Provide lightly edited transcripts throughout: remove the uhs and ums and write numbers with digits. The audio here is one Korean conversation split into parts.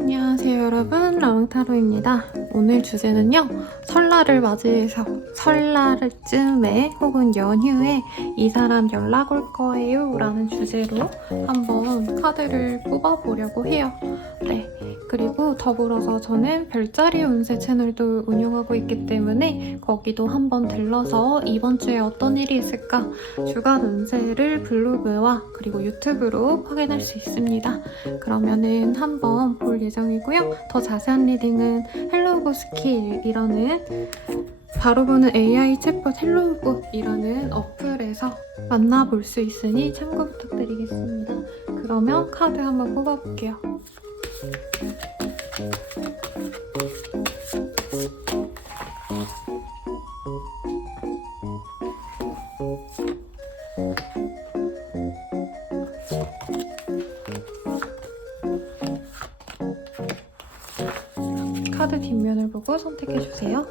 안녕하세요 여러분, 라왕타로입니다. 오늘 주제는요, 설날을 맞이해서 설날쯤에 혹은 연휴에 이 사람 연락 올 거예요 라는 주제로 한번 카드를 뽑아보려고 해요. 네, 그리고 더불어서 저는 별자리 운세 채널도 운영하고 있기 때문에 거기도 한번 들러서 이번 주에 어떤 일이 있을까 주간 운세를 블로그와 그리고 유튜브로 확인할 수 있습니다. 그러면은 한번 볼 예정이고요. 더 자세한 리딩은 헬로우 스킬이라는 바로 보는 AI 챗봇 헬로우봇이라는 어플에서 만나볼 수 있으니 참고 부탁드리겠습니다. 그러면 카드 한번 뽑아볼게요. 카드 뒷면을 보고 선택해주세요.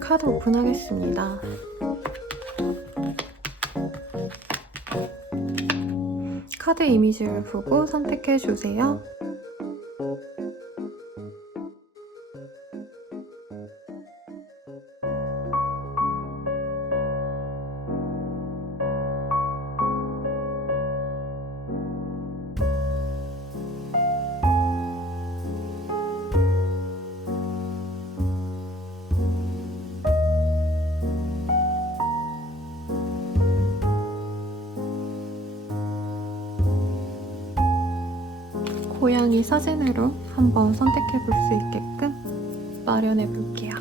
카드 오픈하겠습니다. 카드 이미지를 보고 선택해주세요. 고양이 사진으로 한번 선택해 볼 수 있게끔 마련해 볼게요.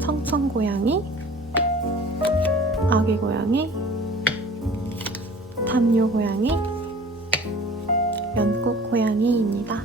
청청 고양이, 아기 고양이, 담요 고양이, 연꽃 고양이입니다.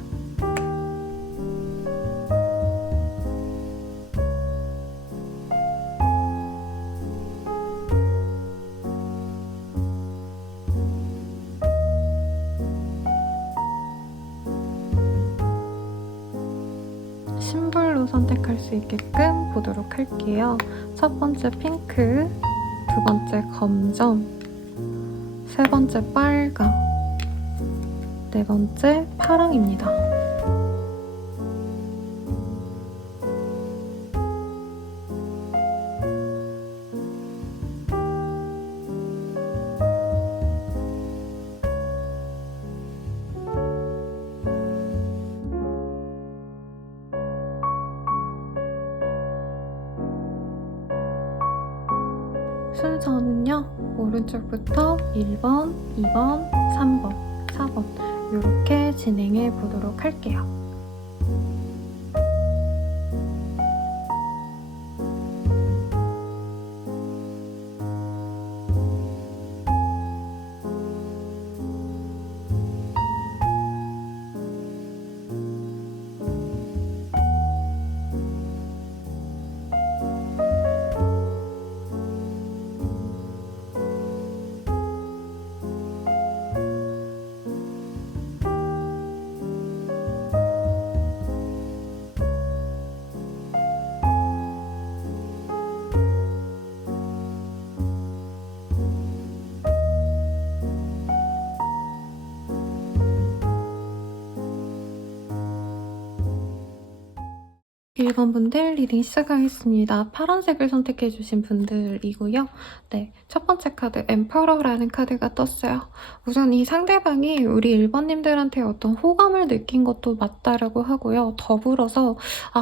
심볼로 선택할 수 있게끔 보도록 할게요. 첫 번째 핑크, 두 번째 검정, 세 번째 빨강, 네 번째 파랑입니다. 순서는요, 오른쪽부터 1번, 2번, 3번, 4번 이렇게 진행해 보도록 할게요. 1번 분들 리딩 시작하겠습니다. 파란색을 선택해주신 분들이고요. 네, 첫 번째 카드 엠퍼러라는 카드가 떴어요. 우선 이 상대방이 우리 1번님들한테 어떤 호감을 느낀 것도 맞다라고 하고요. 더불어서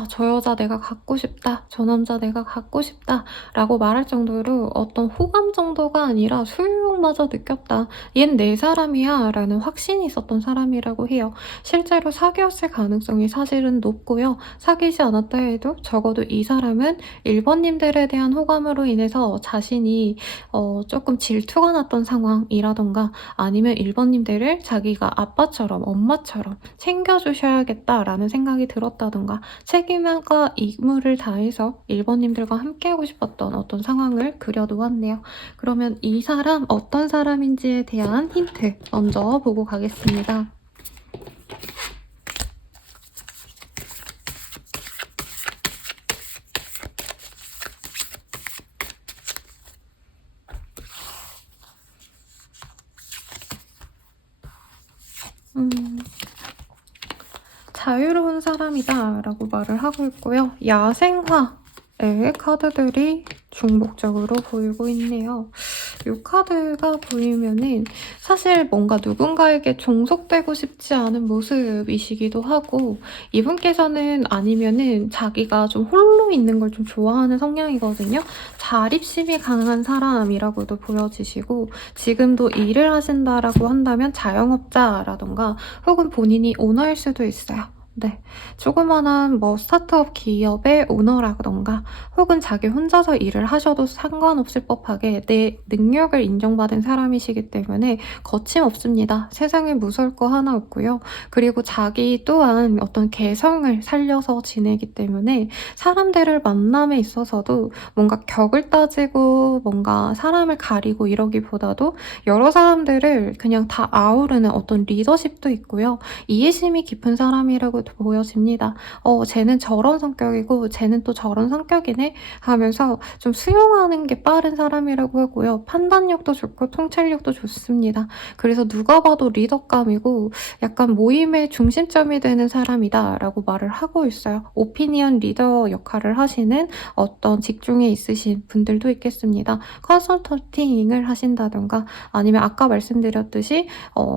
저 여자 내가 갖고 싶다, 저 남자 내가 갖고 싶다 라고 말할 정도로 어떤 호감 정도가 아니라 소유욕마저 느꼈다. 얜 내 사람이야 라는 확신이 있었던 사람이라고 해요. 실제로 사귀었을 가능성이 사실은 높고요. 사귀지 않았다 해도 적어도 이 사람은 1번님들에 대한 호감으로 인해서 자신이 조금 질투가 났던 상황이라던가 아니면 1번님들을 자기가 아빠처럼 엄마처럼 챙겨주셔야겠다라는 생각이 들었다던가 책임과义務를 다해서 1번님들과 함께하고 싶었던 어떤 상황을 그려놓았네요. 그러면 이 사람 어떤 사람인지에 대한 힌트 먼저 보고 가겠습니다. 자유로운 사람이다 라고 말을 하고 있고요. 야생화의 카드들이 중복적으로 보이고 있네요. 이 카드가 보이면은 사실 뭔가 누군가에게 종속되고 싶지 않은 모습이시기도 하고 이분께서는 아니면은 자기가 좀 홀로 있는 걸 좀 좋아하는 성향이거든요. 자립심이 강한 사람이라고도 보여지시고 지금도 일을 하신다라고 한다면 자영업자라던가 혹은 본인이 오너일 수도 있어요. 네, 조그만한 스타트업 기업의 오너라던가 혹은 자기 혼자서 일을 하셔도 상관없을 법하게 내 능력을 인정받은 사람이시기 때문에 거침없습니다. 세상에 무서울 거 하나 없고요. 그리고 자기 또한 어떤 개성을 살려서 지내기 때문에 사람들을 만남에 있어서도 뭔가 격을 따지고 뭔가 사람을 가리고 이러기보다도 여러 사람들을 그냥 다 아우르는 어떤 리더십도 있고요. 이해심이 깊은 사람이라고 보여집니다. 쟤는 저런 성격이고 쟤는 또 저런 성격이네 하면서 좀 수용하는 게 빠른 사람이라고 하고요. 판단력도 좋고 통찰력도 좋습니다. 그래서 누가 봐도 리더감이고 약간 모임의 중심점이 되는 사람이다 라고 말을 하고 있어요. 오피니언 리더 역할을 하시는 어떤 직종에 있으신 분들도 있겠습니다. 컨설턴팅을 하신다던가 아니면 아까 말씀드렸듯이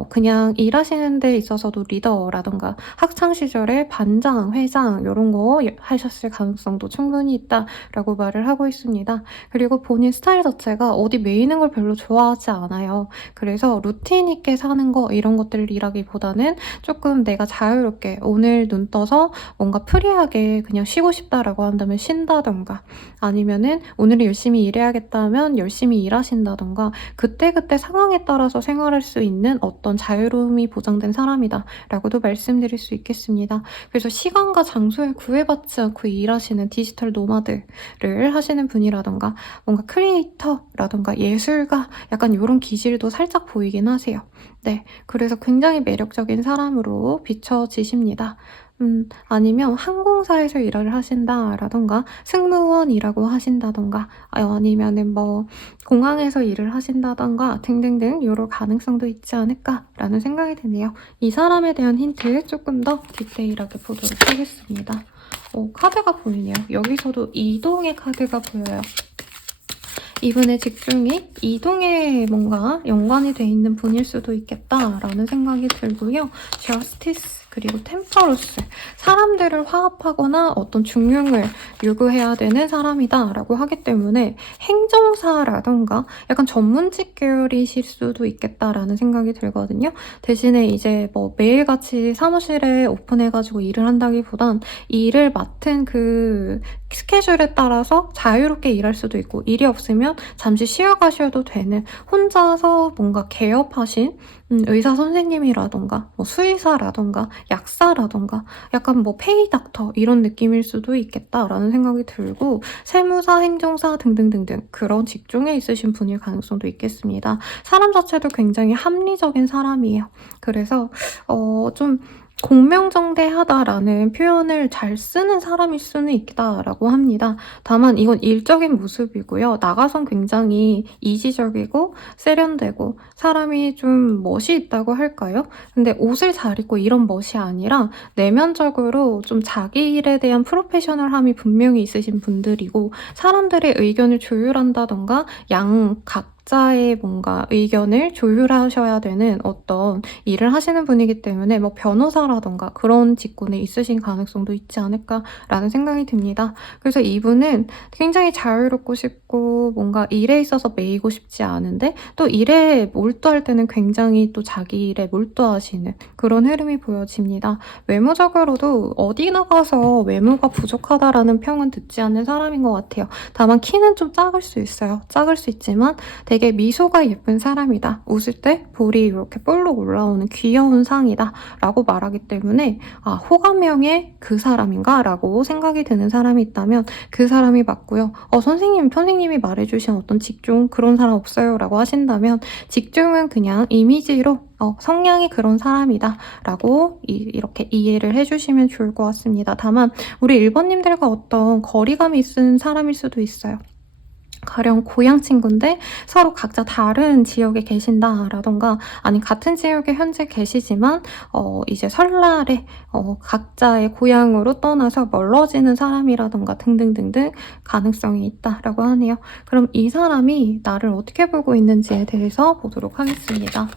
그냥 일하시는 데 있어서도 리더라던가 학창시절에 반장, 회장 이런 거 하셨을 가능성도 충분히 있다라고 말을 하고 있습니다. 그리고 본인 스타일 자체가 어디 매이는 걸 별로 좋아하지 않아요. 그래서 루틴 있게 사는 거 이런 것들을 일하기보다는 조금 내가 자유롭게 오늘 눈 떠서 뭔가 프리하게 그냥 쉬고 싶다라고 한다면 쉰다던가 아니면은 오늘은 열심히 일해야겠다 하면 열심히 일하신다던가 그때그때 상황에 따라서 생활할 수 있는 어떤 자유로움이 보장된 사람이다 라고도 말씀드릴 수 있겠습니다. 그래서 시간과 장소에 구애받지 않고 일하시는 디지털 노마드를 하시는 분이라던가 뭔가 크리에이터라던가 예술가 약간 이런 기질도 살짝 보이긴 하세요. 네, 그래서 굉장히 매력적인 사람으로 비춰지십니다. 아니면 항공사에서 일을 하신다라던가 승무원이라고 하신다던가 아니면은 공항에서 일을 하신다던가 등등등 이런 가능성도 있지 않을까라는 생각이 드네요. 이 사람에 대한 힌트 조금 더 디테일하게 보도록 하겠습니다. 카드가 보이네요. 여기서도 이동의 카드가 보여요. 이분의 직종이 이동에 뭔가 연관이 돼 있는 분일 수도 있겠다라는 생각이 들고요. 저스티스 그리고 템퍼러스 사람들을 화합하거나 어떤 중용을 요구해야 되는 사람이다라고 하기 때문에 행정사라던가 약간 전문직 계열이실 수도 있겠다라는 생각이 들거든요. 대신에 이제 매일같이 사무실에 오픈해가지고 일을 한다기보단 이 일을 맡은 그 스케줄에 따라서 자유롭게 일할 수도 있고 일이 없으면 잠시 쉬어가셔도 되는 혼자서 뭔가 개업하신 의사 선생님이라던가 수의사라던가 약사라던가 약간 페이닥터 이런 느낌일 수도 있겠다라는 생각이 들고 세무사, 행정사 등등등등 그런 직종에 있으신 분일 가능성도 있겠습니다. 사람 자체도 굉장히 합리적인 사람이에요. 그래서 좀 공명정대하다라는 표현을 잘 쓰는 사람일 수는 있다라고 합니다. 다만 이건 일적인 모습이고요. 나가선 굉장히 이지적이고 세련되고 사람이 좀 멋이 있다고 할까요? 근데 옷을 잘 입고 이런 멋이 아니라 내면적으로 좀 자기 일에 대한 프로페셔널함이 분명히 있으신 분들이고 사람들의 의견을 조율한다던가 각자의 뭔가 의견을 조율하셔야 되는 어떤 일을 하시는 분이기 때문에 뭐 변호사라던가 그런 직군에 있으신 가능성도 있지 않을까라는 생각이 듭니다. 그래서 이분은 굉장히 자유롭고 싶고 뭔가 일에 있어서 매이고 싶지 않은데 또 일에 몰두할 때는 굉장히 또 자기 일에 몰두하시는 그런 흐름이 보여집니다. 외모적으로도 어디 나가서 외모가 부족하다라는 평은 듣지 않는 사람인 것 같아요. 다만 키는 좀 작을 수 있어요. 작을 수 있지만 되게 미소가 예쁜 사람이다. 웃을 때 볼이 이렇게 볼록 올라오는 귀여운 상이다. 라고 말하기 때문에 호감형의 그 사람인가? 라고 생각이 드는 사람이 있다면 그 사람이 맞고요. 선생님이 말해주신 어떤 직종 그런 사람 없어요. 라고 하신다면 직종은 그냥 이미지로 성향이 그런 사람이다. 라고 이렇게 이해를 해주시면 좋을 것 같습니다. 다만 우리 1번님들과 어떤 거리감이 있는 사람일 수도 있어요. 가령 고향 친구인데 서로 각자 다른 지역에 계신다라던가 아니 같은 지역에 현재 계시지만 이제 설날에 각자의 고향으로 떠나서 멀어지는 사람이라던가 등등등등 가능성이 있다라고 하네요. 그럼 이 사람이 나를 어떻게 보고 있는지에 대해서 보도록 하겠습니다.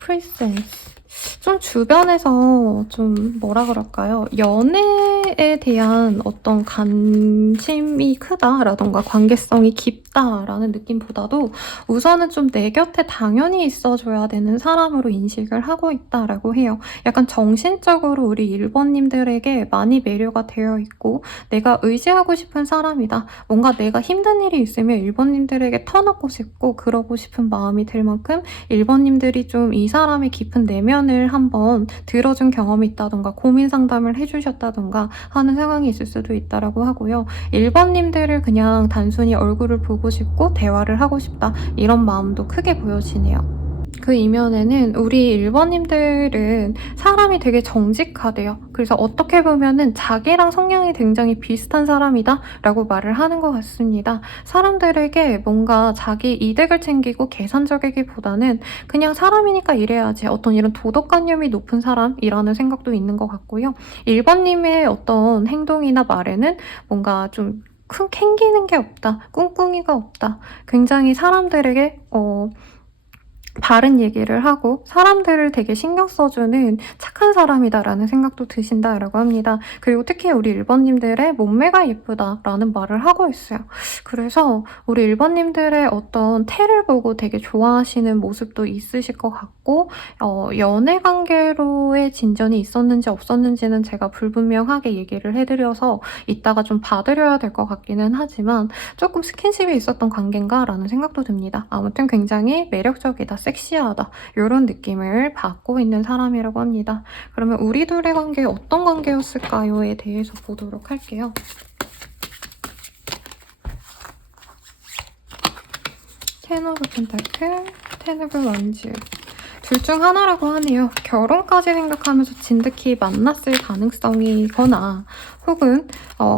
프린세스 좀 주변에서 좀 뭐라 그럴까요? 연애에 대한 어떤 관심이 크다라던가 관계성이 깊다라는 느낌보다도 우선은 좀 내 곁에 당연히 있어줘야 되는 사람으로 인식을 하고 있다라고 해요. 약간 정신적으로 우리 1번님들에게 많이 매료가 되어 있고 내가 의지하고 싶은 사람이다. 뭔가 내가 힘든 일이 있으면 1번님들에게 터놓고 싶고 그러고 싶은 마음이 들 만큼 1번님들이 좀 이 사람의 깊은 내면을 한번 들어준 경험이 있다던가 고민 상담을 해주셨다던가 하는 상황이 있을 수도 있다라고 하고요. 1번님들을 그냥 단순히 얼굴을 보고 싶고 대화를 하고 싶다 이런 마음도 크게 보여지네요. 그 이면에는 우리 1번님들은 사람이 되게 정직하대요. 그래서 어떻게 보면은 자기랑 성향이 굉장히 비슷한 사람이다 라고 말을 하는 것 같습니다. 사람들에게 뭔가 자기 이득을 챙기고 계산적이기보다는 그냥 사람이니까 이래야지 어떤 이런 도덕관념이 높은 사람이라는 생각도 있는 것 같고요. 1번님의 어떤 행동이나 말에는 뭔가 좀 캥기는 게 없다. 꿍꿍이가 없다. 굉장히 사람들에게 바른 얘기를 하고 사람들을 되게 신경 써주는 착한 사람이다라는 생각도 드신다라고 합니다. 그리고 특히 우리 1번님들의 몸매가 예쁘다라는 말을 하고 있어요. 그래서 우리 1번님들의 어떤 태를 보고 되게 좋아하시는 모습도 있으실 것 같고 연애 관계로의 진전이 있었는지 없었는지는 제가 불분명하게 얘기를 해드려서 이따가 좀 봐드려야 될 것 같기는 하지만 조금 스킨십이 있었던 관계인가 라는 생각도 듭니다. 아무튼 굉장히 매력적이다. 섹시하다 이런 느낌을 받고 있는 사람이라고 합니다. 그러면 우리 둘의 관계 어떤 관계였을까요에 대해서 보도록 할게요. 텐 오브 펜타클, 텐 오브 원즈 둘 중 하나라고 하네요. 결혼까지 생각하면서 진득히 만났을 가능성이거나 혹은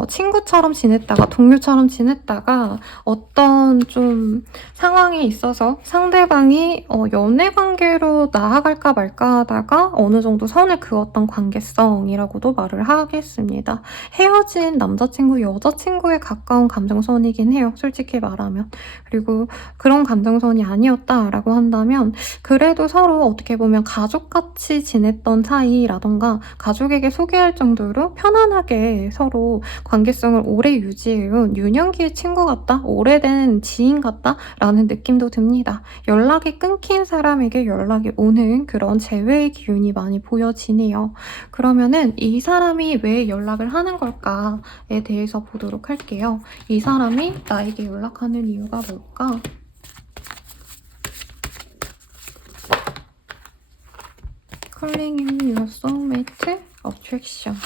친구처럼 지냈다가 동료처럼 지냈다가 어떤 좀 상황이 있어서 상대방이 연애 관계로 나아갈까 말까 하다가 어느 정도 선을 그었던 관계성이라고도 말을 하겠습니다. 헤어진 남자친구, 여자친구에 가까운 감정선이긴 해요. 솔직히 말하면. 그리고 그런 감정선이 아니었다라고 한다면 그래도 서로 어떻게 보면 가족같이 지냈던 사이라던가 가족에게 소개할 정도로 편안하게 서로 관계성을 오래 유지해온 유년기의 친구 같다? 오래된 지인 같다? 라는 느낌도 듭니다. 연락이 끊긴 사람에게 연락이 오는 그런 재회의 기운이 많이 보여지네요. 그러면은 이 사람이 왜 연락을 하는 걸까에 대해서 보도록 할게요. 이 사람이 나에게 연락하는 이유가 뭘까? Calling in your soulmate attraction.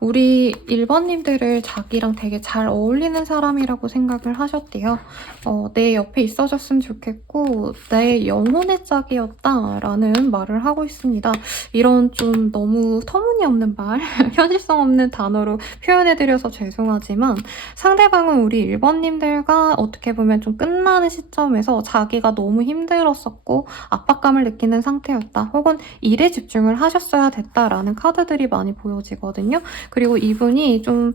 우리 1번님들을 자기랑 되게 잘 어울리는 사람이라고 생각을 하셨대요. 내 옆에 있어줬으면 좋겠고 내 영혼의 짝이었다라는 말을 하고 있습니다. 이런 좀 너무 터무니없는 말, 현실성 없는 단어로 표현해드려서 죄송하지만 상대방은 우리 1번님들과 어떻게 보면 좀 끝나는 시점에서 자기가 너무 힘들었었고 압박감을 느끼는 상태였다. 혹은 일에 집중을 하셨어야 됐다라는 카드들이 많이 보여지거든요. 그리고 이분이 좀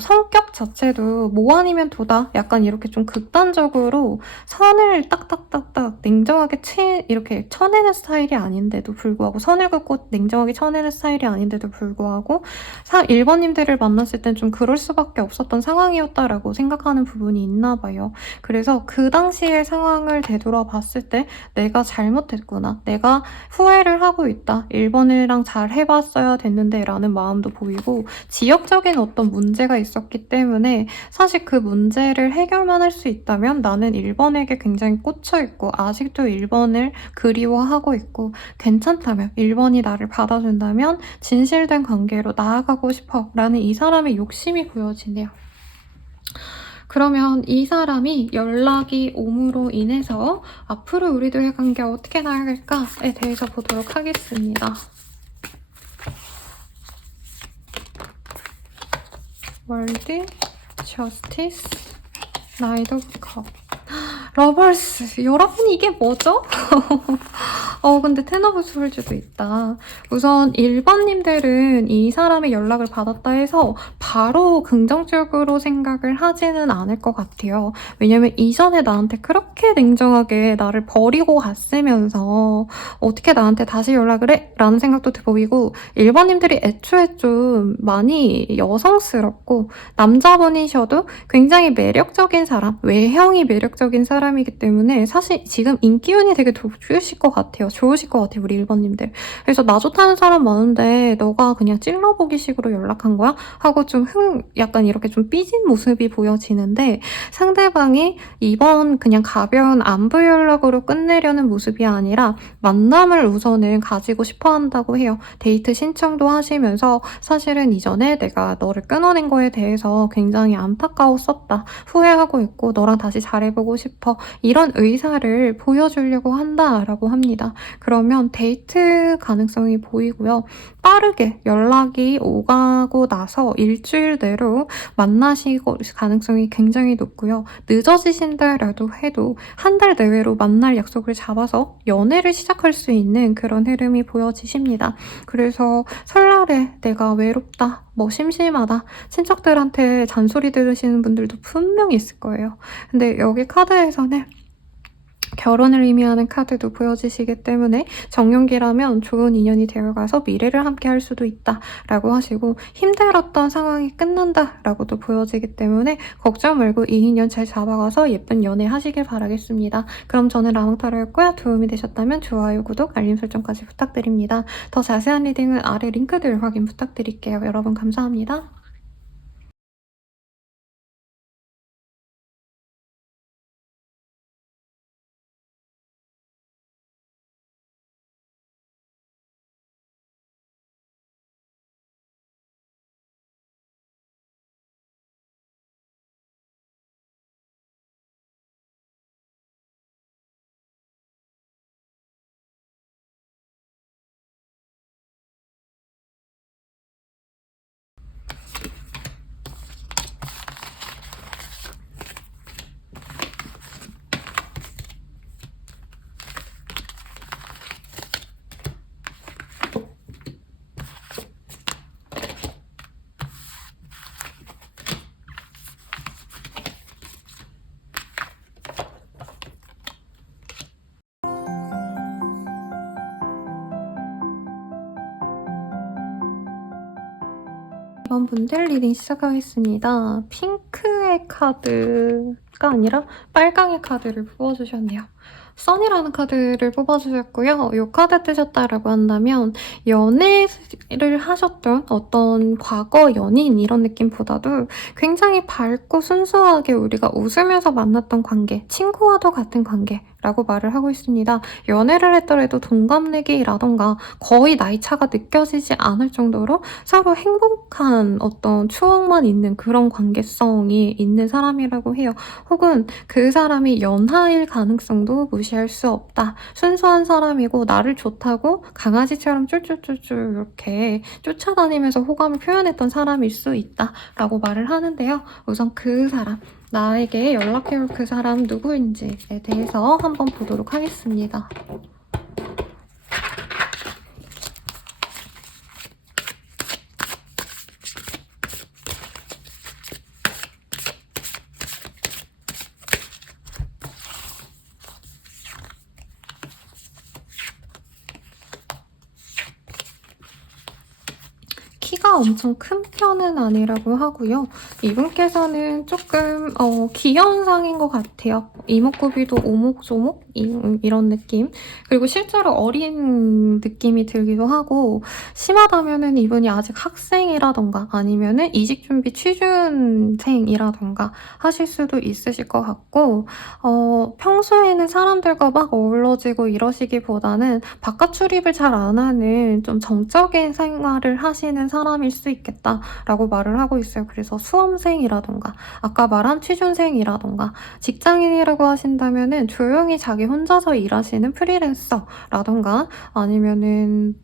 성격 자체도 뭐 아니면 도다 약간 이렇게 좀 극단적으로 선을 딱딱딱딱 냉정하게 이렇게 쳐내는 스타일이 아닌데도 불구하고 선을 긋고 냉정하게 쳐내는 스타일이 아닌데도 불구하고 1번님들을 만났을 땐 좀 그럴 수밖에 없었던 상황이었다라고 생각하는 부분이 있나 봐요. 그래서 그 당시의 상황을 되돌아봤을 때 내가 잘못했구나. 내가 후회를 하고 있다. 1번이랑 잘 해봤어야 됐는데 라는 마음도 보이고 지역적인 어떤 문제가 있었기 때문에 사실 그 문제를 해결만 할 수 있다면 나는 1번에게 굉장히 꽂혀있고 아직도 1번을 그리워하고 있고 괜찮다면 1번이 나를 받아준다면 진실된 관계로 나아가고 싶어 라는 이 사람의 욕심이 보여지네요. 그러면 이 사람이 연락이 옴으로 인해서 앞으로 우리들의 관계 어떻게 나아갈까에 대해서 보도록 하겠습니다. 월드, 저스티스, 나이트 오브 컵. 러버스. 여러분 이게 뭐죠? 근데 텐 오브 스월즈도 있다. 우선 1번님들은 이 사람의 연락을 받았다 해서 바로 긍정적으로 생각을 하지는 않을 것 같아요. 왜냐면 이전에 나한테 그렇게 냉정하게 나를 버리고 갔으면서 어떻게 나한테 다시 연락을 해? 라는 생각도 보이고 1번님들이 애초에 좀 많이 여성스럽고 남자분이셔도 굉장히 매력적인 사람, 외형이 매력적인 사람이기 때문에 사실 지금 인기운이 되게 좋으실 것 같아요. 우리 1번님들. 그래서 나 좋다는 사람 많은데 너가 그냥 찔러보기 식으로 연락한 거야? 하고 좀 약간 이렇게 좀 삐진 모습이 보여지는데 상대방이 이번 그냥 가벼운 안부 연락으로 끝내려는 모습이 아니라 만남을 우선은 가지고 싶어 한다고 해요. 데이트 신청도 하시면서 사실은 이전에 내가 너를 끊어낸 거에 대해서 굉장히 안타까웠었다. 후회하고 있고 너랑 다시 잘해보고 싶어. 이런 의사를 보여주려고 한다라고 합니다. 그러면 데이트 가능성이 보이고요. 빠르게 연락이 오가고 나서 일주일 내로 만나실 가능성이 굉장히 높고요. 늦어지신다라도 해도 한 달 내외로 만날 약속을 잡아서 연애를 시작할 수 있는 그런 흐름이 보여지십니다. 그래서 설날에 내가 외롭다, 심심하다, 친척들한테 잔소리 들으시는 분들도 분명히 있을 거예요. 근데 여기 카드에서는 결혼을 의미하는 카드도 보여지시기 때문에 정년기라면 좋은 인연이 되어가서 미래를 함께 할 수도 있다 라고 하시고 힘들었던 상황이 끝난다 라고도 보여지기 때문에 걱정 말고 이 인연 잘 잡아가서 예쁜 연애 하시길 바라겠습니다. 그럼 저는 라망타로였고요. 도움이 되셨다면 좋아요, 구독, 알림 설정까지 부탁드립니다. 더 자세한 리딩은 아래 링크들 확인 부탁드릴게요. 여러분 감사합니다. 이번 분들 리딩 시작하겠습니다. 핑크의 카드가 아니라 빨강의 카드를 뽑아주셨네요. 써니라는 카드를 뽑아주셨고요. 이 카드 뜨셨다라고 한다면 연애를 하셨던 어떤 과거 연인 이런 느낌보다도 굉장히 밝고 순수하게 우리가 웃으면서 만났던 관계, 친구와도 같은 관계 라고 말을 하고 있습니다. 연애를 했더라도 동갑내기라던가 거의 나이 차가 느껴지지 않을 정도로 서로 행복한 어떤 추억만 있는 그런 관계성이 있는 사람이라고 해요. 혹은 그 사람이 연하일 가능성도 무시할 수 없다. 순수한 사람이고 나를 좋다고 강아지처럼 쫄쫄쫄쫄 이렇게 쫓아다니면서 호감을 표현했던 사람일 수 있다 라고 말을 하는데요. 우선 그 사람, 나에게 연락해올 그 사람 누구인지에 대해서 한번 보도록 하겠습니다. 키가 엄청 큰 편은 아니라고 하고요. 이분께서는 조금 귀여운 상인 것 같아요. 이목구비도 오목조목 이런 느낌. 그리고 실제로 어린 느낌이 들기도 하고, 심하다면은 이분이 아직 학생이라던가 아니면은 이직준비 취준생이라던가 하실 수도 있으실 것 같고, 평소에는 사람들과 막 어우러지고 이러시기보다는 바깥 출입을 잘 안 하는 좀 정적인 생활을 하시는 사람일 수 있겠다라고 말을 하고 있어요. 그래서 수험생이라던가 아까 말한 취준생이라던가 직장인이라고 하신다면은 조용히 자기 혼자서 일하시는 프리랜서라던가 아니면은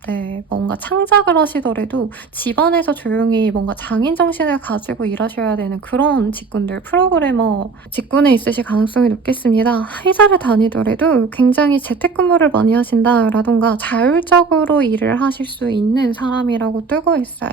뭔가 창작을 하시더라도 집안에서 조용히 뭔가 장인 정신을 가지고 일하셔야 되는 그런 직군들, 프로그래머 직군에 있으실 가능성이 높겠습니다. 회사를 다니더라도 굉장히 재택근무를 많이 하신다라던가 자율적으로 일을 하실 수 있는 사람이라고 뜨고 있어요.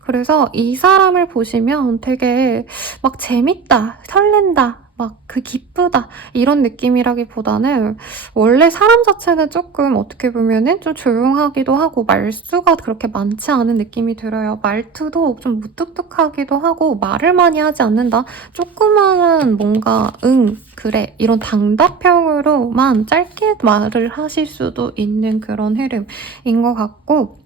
그래서 이 사람을 보시면 되게 막 재밌다, 설렌다, 막 그 기쁘다 이런 느낌이라기보다는 원래 사람 자체는 조금 어떻게 보면은 좀 조용하기도 하고 말수가 그렇게 많지 않은 느낌이 들어요. 말투도 좀 무뚝뚝하기도 하고 말을 많이 하지 않는다. 조그마한 뭔가 그래 이런 단답형으로만 짧게 말을 하실 수도 있는 그런 흐름인 것 같고,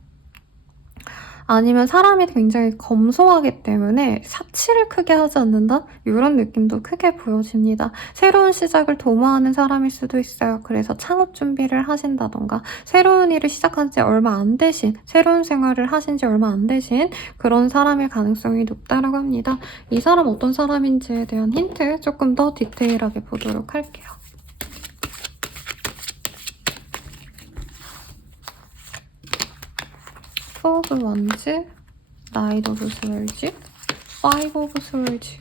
아니면 사람이 굉장히 검소하기 때문에 사치를 크게 하지 않는다? 이런 느낌도 크게 보여집니다. 새로운 시작을 도모하는 사람일 수도 있어요. 그래서 창업 준비를 하신다던가 새로운 일을 시작한 지 얼마 안 되신, 새로운 생활을 하신 지 얼마 안 되신 그런 사람일 가능성이 높다고 합니다. 이 사람 어떤 사람인지에 대한 힌트 조금 더 디테일하게 보도록 할게요. 투 오브 원즈, 나이트 오브 스월즈, 파이브 오브 스월즈.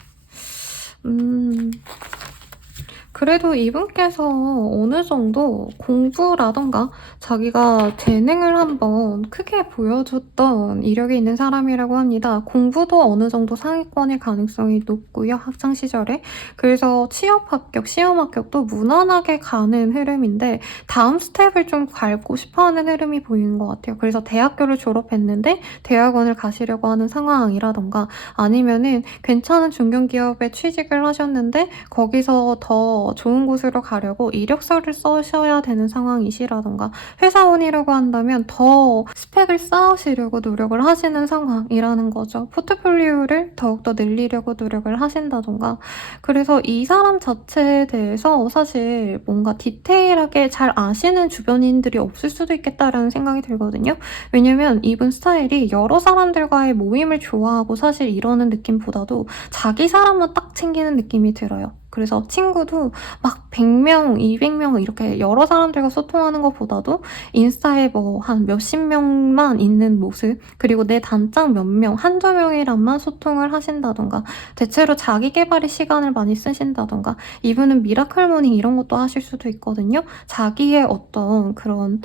그래도 이분께서 어느 정도 공부라던가 자기가 재능을 한번 크게 보여줬던 이력이 있는 사람이라고 합니다. 공부도 어느 정도 상위권일 가능성이 높고요, 학창 시절에. 그래서 취업 합격, 시험 합격도 무난하게 가는 흐름인데 다음 스텝을 좀 밟고 싶어하는 흐름이 보이는 것 같아요. 그래서 대학교를 졸업했는데 대학원을 가시려고 하는 상황이라던가 아니면은 괜찮은 중견기업에 취직을 하셨는데 거기서 더 좋은 곳으로 가려고 이력서를 써셔야 되는 상황이시라던가, 회사원이라고 한다면 더 스펙을 쌓으시려고 노력을 하시는 상황이라는 거죠. 포트폴리오를 더욱더 늘리려고 노력을 하신다던가. 그래서 이 사람 자체에 대해서 사실 뭔가 디테일하게 잘 아시는 주변인들이 없을 수도 있겠다라는 생각이 들거든요. 왜냐면 이분 스타일이 여러 사람들과의 모임을 좋아하고 사실 이러는 느낌보다도 자기 사람만 딱 챙기는 느낌이 들어요. 그래서 친구도 막 100명, 200명 이렇게 여러 사람들과 소통하는 것보다도 인스타에 뭐 한 몇십 명만 있는 모습, 그리고 내 단짝 몇 명, 한두 명이랑만 소통을 하신다던가, 대체로 자기 개발에 시간을 많이 쓰신다던가, 이분은 미라클 모닝 이런 것도 하실 수도 있거든요. 자기의 어떤 그런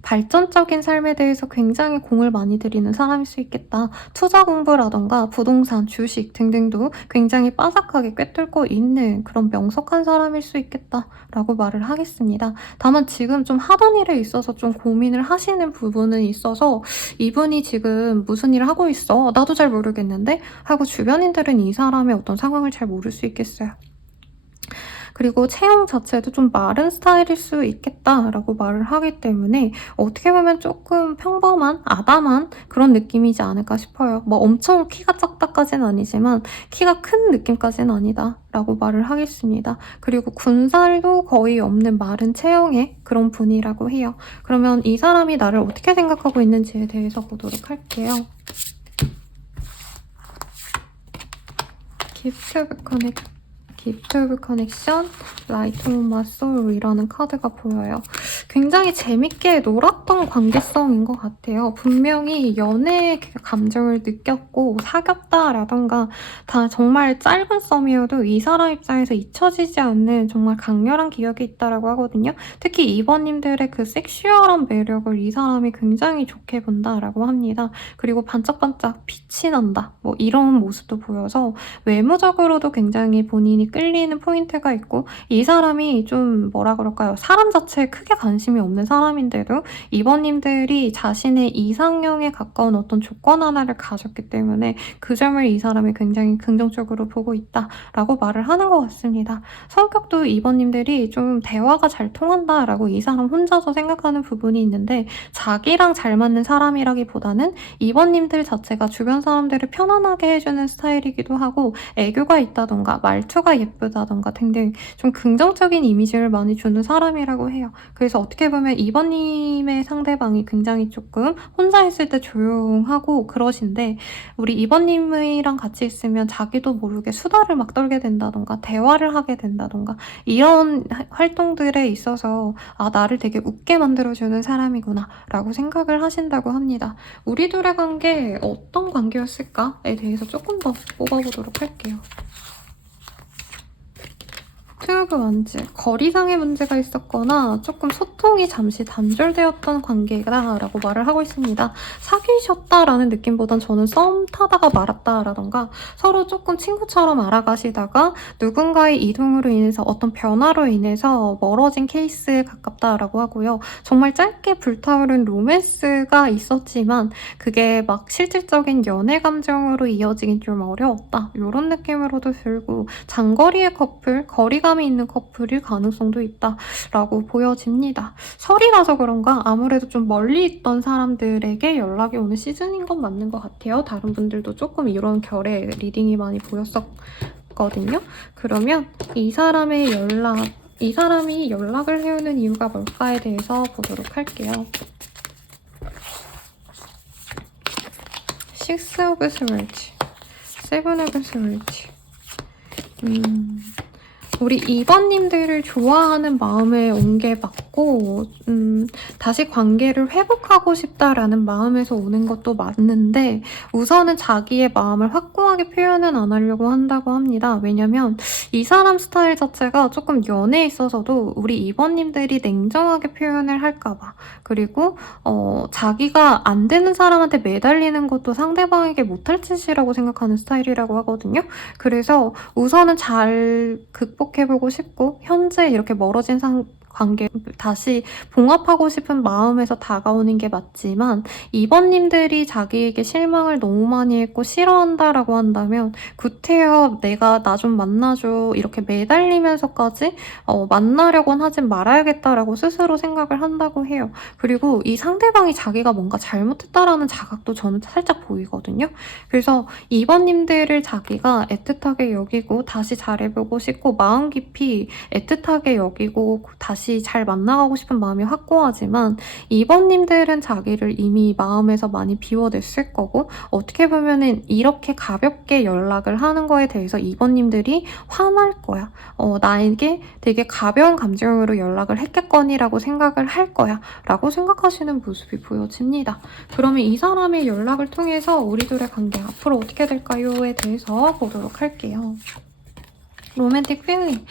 발전적인 삶에 대해서 굉장히 공을 많이 들이는 사람일 수 있겠다. 투자 공부라던가 부동산, 주식 등등도 굉장히 빠삭하게 꿰뚫고 있는 그런 명석한 사람일 수 있겠다라고 말을 하겠습니다. 다만 지금 좀 하던 일에 있어서 좀 고민을 하시는 부분은 있어서 이분이 지금 무슨 일을 하고 있어? 나도 잘 모르겠는데? 하고 주변인들은 이 사람의 어떤 상황을 잘 모를 수 있겠어요. 그리고 체형 자체도 좀 마른 스타일일 수 있겠다라고 말을 하기 때문에 어떻게 보면 조금 평범한 아담한 그런 느낌이지 않을까 싶어요. 뭐 엄청 키가 작다까지는 아니지만 키가 큰 느낌까지는 아니다 라고 말을 하겠습니다. 그리고 군살도 거의 없는 마른 체형의 그런 분이라고 해요. 그러면 이 사람이 나를 어떻게 생각하고 있는지에 대해서 보도록 할게요. 기프트 오브 커넥션, 라이트 온 마 소울이라는 카드가 보여요. 굉장히 재밌게 놀았던 관계성인 것 같아요. 분명히 연애의 감정을 느꼈고 사귀었다라던가 다 정말 짧은 썸이어도 이 사람 입장에서 잊혀지지 않는 정말 강렬한 기억이 있다라고 하거든요. 특히 2번님들의 그 섹슈얼한 매력을 이 사람이 굉장히 좋게 본다라고 합니다. 그리고 반짝반짝 빛이 난다. 뭐 이런 모습도 보여서 외모적으로도 굉장히 본인이 끌리는 포인트가 있고 이 사람이 좀 뭐라 그럴까요? 사람 자체에 크게 관심이 없는 사람인데도 이번님들이 자신의 이상형에 가까운 어떤 조건 하나를 가졌기 때문에 그 점을 이 사람이 굉장히 긍정적으로 보고 있다라고 말을 하는 것 같습니다. 성격도 이번님들이 좀 대화가 잘 통한다라고 이 사람 혼자서 생각하는 부분이 있는데 자기랑 잘 맞는 사람이라기보다는 이번님들 자체가 주변 사람들을 편안하게 해주는 스타일이기도 하고 애교가 있다던가 말투가 예쁘다던가 등등 좀 긍정적인 이미지를 많이 주는 사람이라고 해요. 그래서 어떻게 보면 2번님의 상대방이 굉장히 조금 혼자 있을 때 조용하고 그러신데 우리 2번님이랑 같이 있으면 자기도 모르게 수다를 막 떨게 된다던가 대화를 하게 된다던가 이런 활동들에 있어서 아 나를 되게 웃게 만들어주는 사람이구나 라고 생각을 하신다고 합니다. 우리 둘의 관계 어떤 관계였을까에 대해서 조금 더 뽑아보도록 할게요. 튜브 원즈, 거리상의 문제가 있었거나 조금 소통이 잠시 단절되었던 관계다라고 말을 하고 있습니다. 사귀셨다라는 느낌보단 저는 썸 타다가 말았다라던가 서로 조금 친구처럼 알아가시다가 누군가의 이동으로 인해서 어떤 변화로 인해서 멀어진 케이스에 가깝다라고 하고요. 정말 짧게 불타오른 로맨스가 있었지만 그게 막 실질적인 연애 감정으로 이어지긴 좀 어려웠다. 이런 느낌으로도 들고 장거리의 커플, 거리감이 있는 커플일 가능성도 있다라고 보여집니다. 설이라서 그런가 아무래도 좀 멀리 있던 사람들에게 연락이 오는 시즌인 건 맞는 것 같아요. 다른 분들도 조금 이런 결의 리딩이 많이 보였었거든요. 그러면 이 사람이 연락을 해오는 이유가 뭘까에 대해서 보도록 할게요. 식스 오브 스월드, 세븐 오브 스월드. 우리 2번님들을 좋아하는 마음에 온 게 맞고 다시 관계를 회복하고 싶다라는 마음에서 오는 것도 맞는데 우선은 자기의 마음을 확고하게 표현은 안 하려고 한다고 합니다. 왜냐면 이 사람 스타일 자체가 조금 연애에 있어서도 우리 2번님들이 냉정하게 표현을 할까 봐 그리고 자기가 안 되는 사람한테 매달리는 것도 상대방에게 못할 짓이라고 생각하는 스타일이라고 하거든요. 그래서 우선은 잘 극복해보고 싶고 현재 이렇게 멀어진 관계 다시 봉합하고 싶은 마음에서 다가오는 게 맞지만 2번님들이 자기에게 실망을 너무 많이 했고 싫어한다라고 한다면 구태여 내가 나 좀 만나줘 이렇게 매달리면서까지 만나려고는 하진 말아야겠다라고 스스로 생각을 한다고 해요. 그리고 이 상대방이 자기가 뭔가 잘못했다라는 자각도 저는 살짝 보이거든요. 그래서 2번님들을 자기가 애틋하게 여기고 다시 잘해보고 싶고 마음 깊이 애틋하게 여기고 다시 잘 만나가고 싶은 마음이 확고하지만 2번님들은 자기를 이미 마음에서 많이 비워냈을 거고 어떻게 보면은 이렇게 가볍게 연락을 하는 거에 대해서 2번님들이 화날 거야. 나에게 되게 가벼운 감정으로 연락을 했겠거니라고 생각을 할 거야 라고 생각하시는 모습이 보여집니다. 그러면 이 사람의 연락을 통해서 우리들의 관계 앞으로 어떻게 될까요?에 대해서 보도록 할게요. 로맨틱 필링.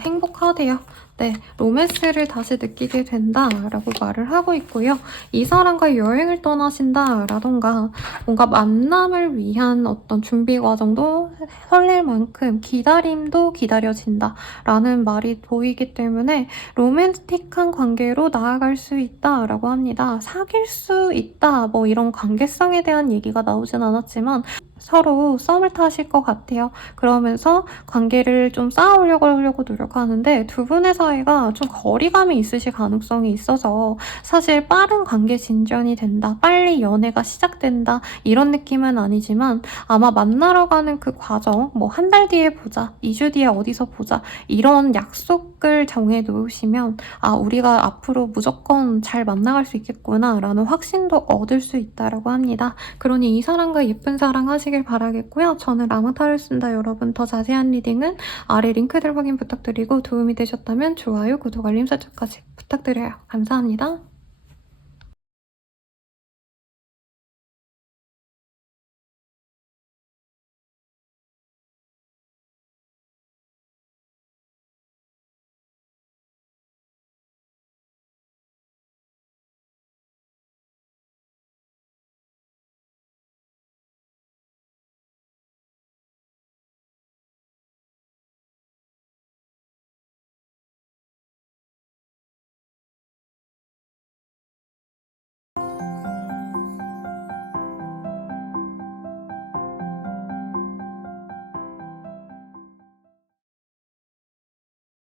행복하대요. 네, 로맨스를 다시 느끼게 된다라고 말을 하고 있고요. 이 사람과 여행을 떠나신다라던가 뭔가 만남을 위한 어떤 준비 과정도 설렐 만큼 기다림도 기다려진다라는 말이 보이기 때문에 로맨틱한 관계로 나아갈 수 있다라고 합니다. 사귈 수 있다 뭐 이런 관계성에 대한 얘기가 나오진 않았지만 서로 썸을 타실 것 같아요. 그러면서 관계를 좀 쌓으려고 하려고 노력하는데 두 분의 사이가 좀 거리감이 있으실 가능성이 있어서 사실 빠른 관계 진전이 된다, 빨리 연애가 시작된다 이런 느낌은 아니지만 아마 만나러 가는 그 과정, 뭐 한 달 뒤에 보자, 2주 뒤에 어디서 보자 이런 약속을 정해 놓으시면 아, 우리가 앞으로 무조건 잘 만나갈 수 있겠구나 라는 확신도 얻을 수 있다라고 합니다. 그러니 이 사람과 예쁜 사랑 하시길 바라겠고요. 저는 라마타로였습니다. 여러분 더 자세한 리딩은 아래 링크들 확인 부탁드리고 도움이 되셨다면 좋아요, 구독, 알림 설정까지 부탁드려요. 감사합니다.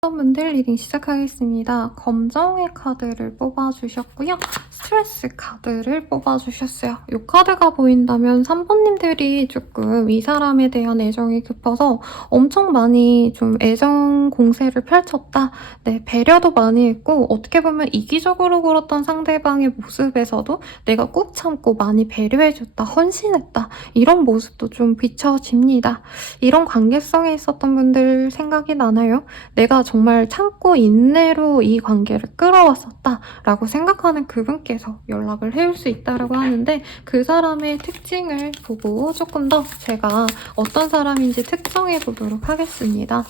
분들 리딩 시작하겠습니다. 검정의 카드를 뽑아주셨고요. 스트레스 카드를 뽑아주셨어요. 이 카드가 보인다면 3번님들이 조금 이 사람에 대한 애정이 깊어서 엄청 많이 좀 애정 공세를 펼쳤다. 네, 배려도 많이 했고 어떻게 보면 이기적으로 굴었던 상대방의 모습에서도 내가 꾹 참고 많이 배려해줬다, 헌신했다 이런 모습도 좀 비춰집니다. 이런 관계성에 있었던 분들 생각이 나나요? 내가 정말 참고 인내로 이 관계를 끌어왔었다라고 생각하는 그분께서 연락을 해올 수 있다라고 하는데 그 사람의 특징을 보고 조금 더 제가 어떤 사람인지 특정해 보도록 하겠습니다.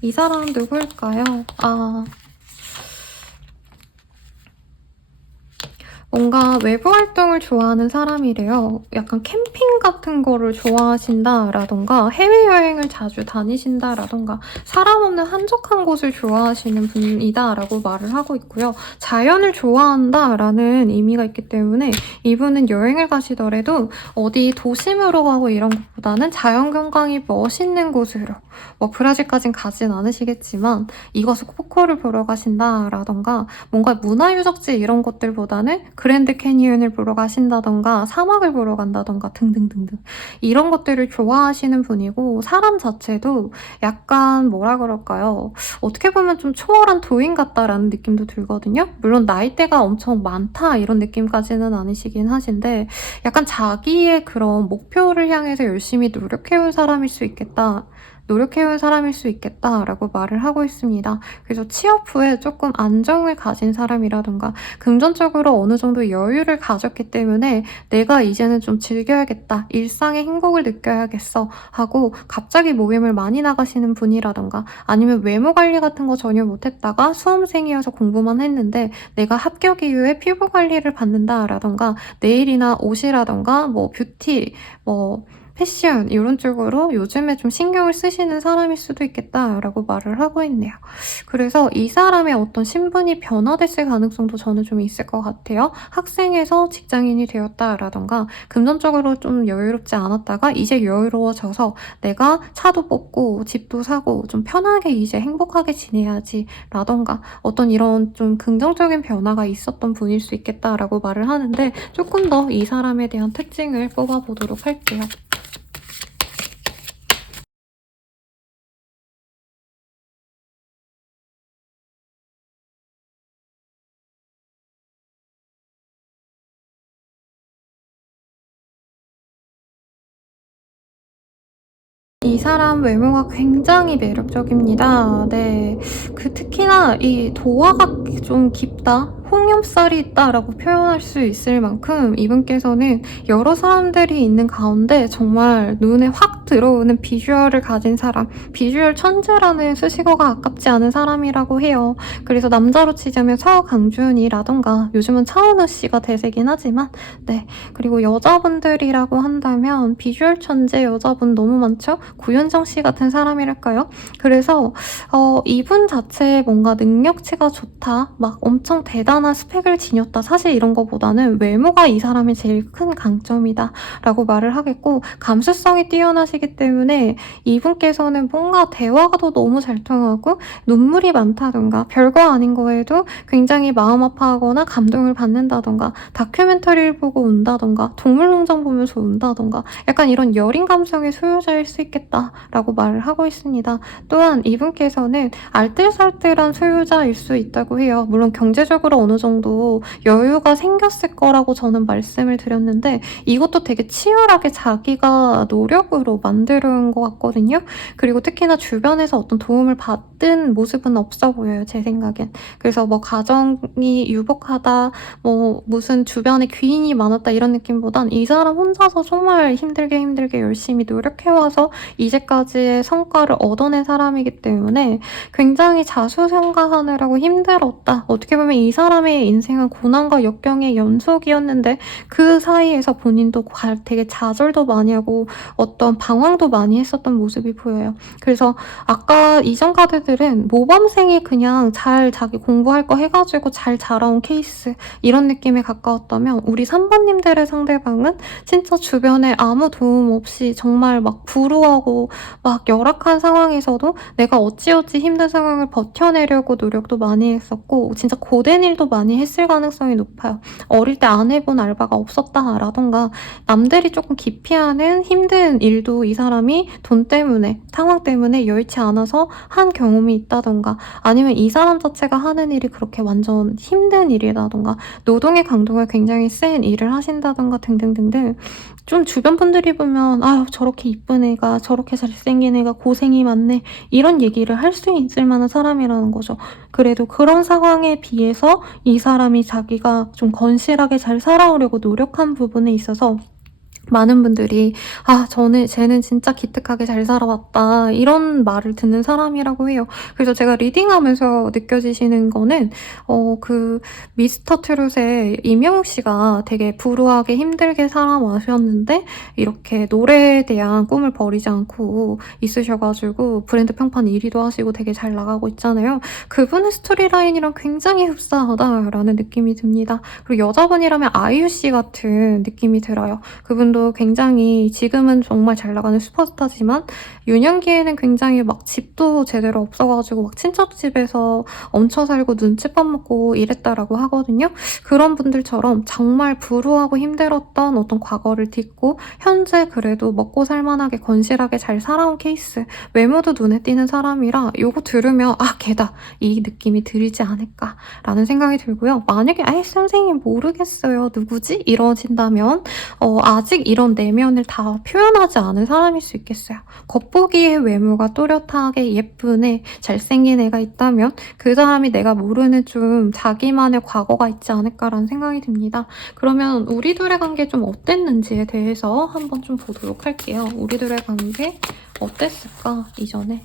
이 사람 누구일까요? 뭔가 외부 활동을 좋아하는 사람이래요. 약간 캠핑 같은 거를 좋아하신다라던가 해외여행을 자주 다니신다라던가 사람 없는 한적한 곳을 좋아하시는 분이다라고 말을 하고 있고요. 자연을 좋아한다라는 의미가 있기 때문에 이분은 여행을 가시더라도 어디 도심으로 가고 이런 것보다는 자연경관이 멋있는 곳으로 뭐 브라질까진 가진 않으시겠지만 이것을 코코를 보러 가신다라던가 뭔가 문화유적지 이런 것들보다는 그랜드 캐니언을 보러 가신다던가 사막을 보러 간다던가 등등등등 이런 것들을 좋아하시는 분이고 사람 자체도 약간 뭐라 그럴까요? 어떻게 보면 좀 초월한 도인 같다라는 느낌도 들거든요. 물론 나이대가 엄청 많다 이런 느낌까지는 아니시긴 하신데 약간 자기의 그런 목표를 향해서 열심히 노력해온 사람일 수 있겠다. 노력해온 사람일 수 있겠다라고 말을 하고 있습니다. 그래서 취업 후에 조금 안정을 가진 사람이라던가 금전적으로 어느 정도 여유를 가졌기 때문에 내가 이제는 좀 즐겨야겠다, 일상의 행복을 느껴야겠어 하고 갑자기 모임을 많이 나가시는 분이라던가 아니면 외모 관리 같은 거 전혀 못했다가 수험생이어서 공부만 했는데 내가 합격 이후에 피부 관리를 받는다라던가 네일이나 옷이라던가 뭐 뷰티, 뭐 패션 이런 쪽으로 요즘에 좀 신경을 쓰시는 사람일 수도 있겠다라고 말을 하고 있네요. 그래서 이 사람의 어떤 신분이 변화됐을 가능성도 저는 좀 있을 것 같아요. 학생에서 직장인이 되었다라던가 금전적으로 좀 여유롭지 않았다가 이제 여유로워져서 내가 차도 뽑고 집도 사고 좀 편하게 이제 행복하게 지내야지 라던가 어떤 이런 좀 긍정적인 변화가 있었던 분일 수 있겠다라고 말을 하는데 조금 더 이 사람에 대한 특징을 뽑아보도록 할게요. 이 사람 외모가 굉장히 매력적입니다. 네. 특히나 이 도화가 좀 깊다, 홍염살이 있다라고 표현할 수 있을 만큼 이분께서는 여러 사람들이 있는 가운데 정말 눈에 확 들어오는 비주얼을 가진 사람, 비주얼 천재라는 수식어가 아깝지 않은 사람이라고 해요. 그래서 남자로 치자면 서강준이라던가 요즘은 차은우 씨가 대세긴 하지만 네. 그리고 여자분들이라고 한다면 비주얼 천재 여자분 너무 많죠? 구윤정 씨 같은 사람이랄까요? 그래서 이분 자체의 뭔가 능력치가 좋다, 막 엄청 대단한 대단한 스펙을 지녔다. 사실 이런 거보다는 외모가 이 사람의 제일 큰 강점이다 라고 말을 하겠고, 감수성이 뛰어나시기 때문에 이분께서는 뭔가 대화가 너무 잘 통하고 눈물이 많다던가 별거 아닌 거에도 굉장히 마음 아파하거나 감동을 받는다던가 다큐멘터리를 보고 운다던가 동물농장 보면서 운다던가 약간 이런 여린 감성의 소유자일 수 있겠다라고 말을 하고 있습니다. 또한 이분께서는 알뜰살뜰한 소유자일 수 있다고 해요. 물론 경제적으로 어느 정도 여유가 생겼을 거라고 저는 말씀을 드렸는데 이것도 되게 치열하게 자기가 노력으로 만들어온 것 같거든요. 그리고 특히나 주변에서 어떤 도움을 받은 모습은 없어 보여요, 제 생각엔. 그래서 뭐 가정이 유복하다, 뭐 무슨 주변에 귀인이 많았다 이런 느낌보단 이 사람 혼자서 정말 힘들게 열심히 노력해와서 이제까지의 성과를 얻어낸 사람이기 때문에 굉장히 자수성가하느라고 힘들었다. 어떻게 보면 이 사람의 인생은 고난과 역경의 연속이었는데 그 사이에서 본인도 되게 좌절도 많이 하고 어떤 방황도 많이 했었던 모습이 보여요. 그래서 아까 이전 카드들은 모범생이 그냥 잘 자기 공부할 거 해가지고 잘 자라온 케이스 이런 느낌에 가까웠다면, 우리 3번님들의 상대방은 진짜 주변에 아무 도움 없이 정말 막 불우하고 막 열악한 상황에서도 내가 어찌어찌 힘든 상황을 버텨내려고 노력도 많이 했었고 진짜 고된 일도 많이 했을 가능성이 높아요. 어릴 때 안 해본 알바가 없었다라던가 남들이 조금 기피하는 힘든 일도 이 사람이 돈 때문에, 상황 때문에 여의치 않아서 한 경험이 있다던가, 아니면 이 사람 자체가 하는 일이 그렇게 완전 힘든 일이라던가 노동의 강도가 굉장히 센 일을 하신다던가 등등등등, 좀 주변 분들이 보면 아유 저렇게 이쁜 애가 저렇게 잘생긴 애가 고생이 많네 이런 얘기를 할 수 있을 만한 사람이라는 거죠. 그래도 그런 상황에 비해서 이 사람이 자기가 좀 건실하게 잘 살아오려고 노력한 부분에 있어서 많은 분들이 쟤는 진짜 기특하게 잘 살아왔다 이런 말을 듣는 사람이라고 해요. 그래서 제가 리딩하면서 느껴지시는 거는 그 미스터 트롯의 임영웅 씨가 되게 불우하게 힘들게 살아와셨는데 이렇게 노래에 대한 꿈을 버리지 않고 있으셔가지고 브랜드 평판 1위도 하시고 되게 잘 나가고 있잖아요. 그분의 스토리라인이랑 굉장히 흡사하다라는 느낌이 듭니다. 그리고 여자분이라면 아이유 씨 같은 느낌이 들어요. 그분도 굉장히 지금은 정말 잘 나가는 슈퍼스타지만 유년기에는 굉장히 막 집도 제대로 없어가지고 막 친척집에서 얹혀 살고 눈칫밥 먹고 이랬다라고 하거든요. 그런 분들처럼 정말 불우하고 힘들었던 어떤 과거를 딛고 현재 그래도 먹고 살만하게 건실하게 잘 살아온 케이스, 외모도 눈에 띄는 사람이라 요거 들으면 걔다 이 느낌이 들지 않을까라는 생각이 들고요. 만약에 선생님 모르겠어요 누구지? 이러신다면 아직 이런 내면을 다 표현하지 않은 사람일 수 있겠어요. 겉보기에 외모가 또렷하게 예쁜 애, 잘생긴 애가 있다면 그 사람이 내가 모르는 좀 자기만의 과거가 있지 않을까라는 생각이 듭니다. 그러면 우리들의 관계 좀 어땠는지에 대해서 한번 좀 보도록 할게요. 우리들의 관계 어땠을까 이전에?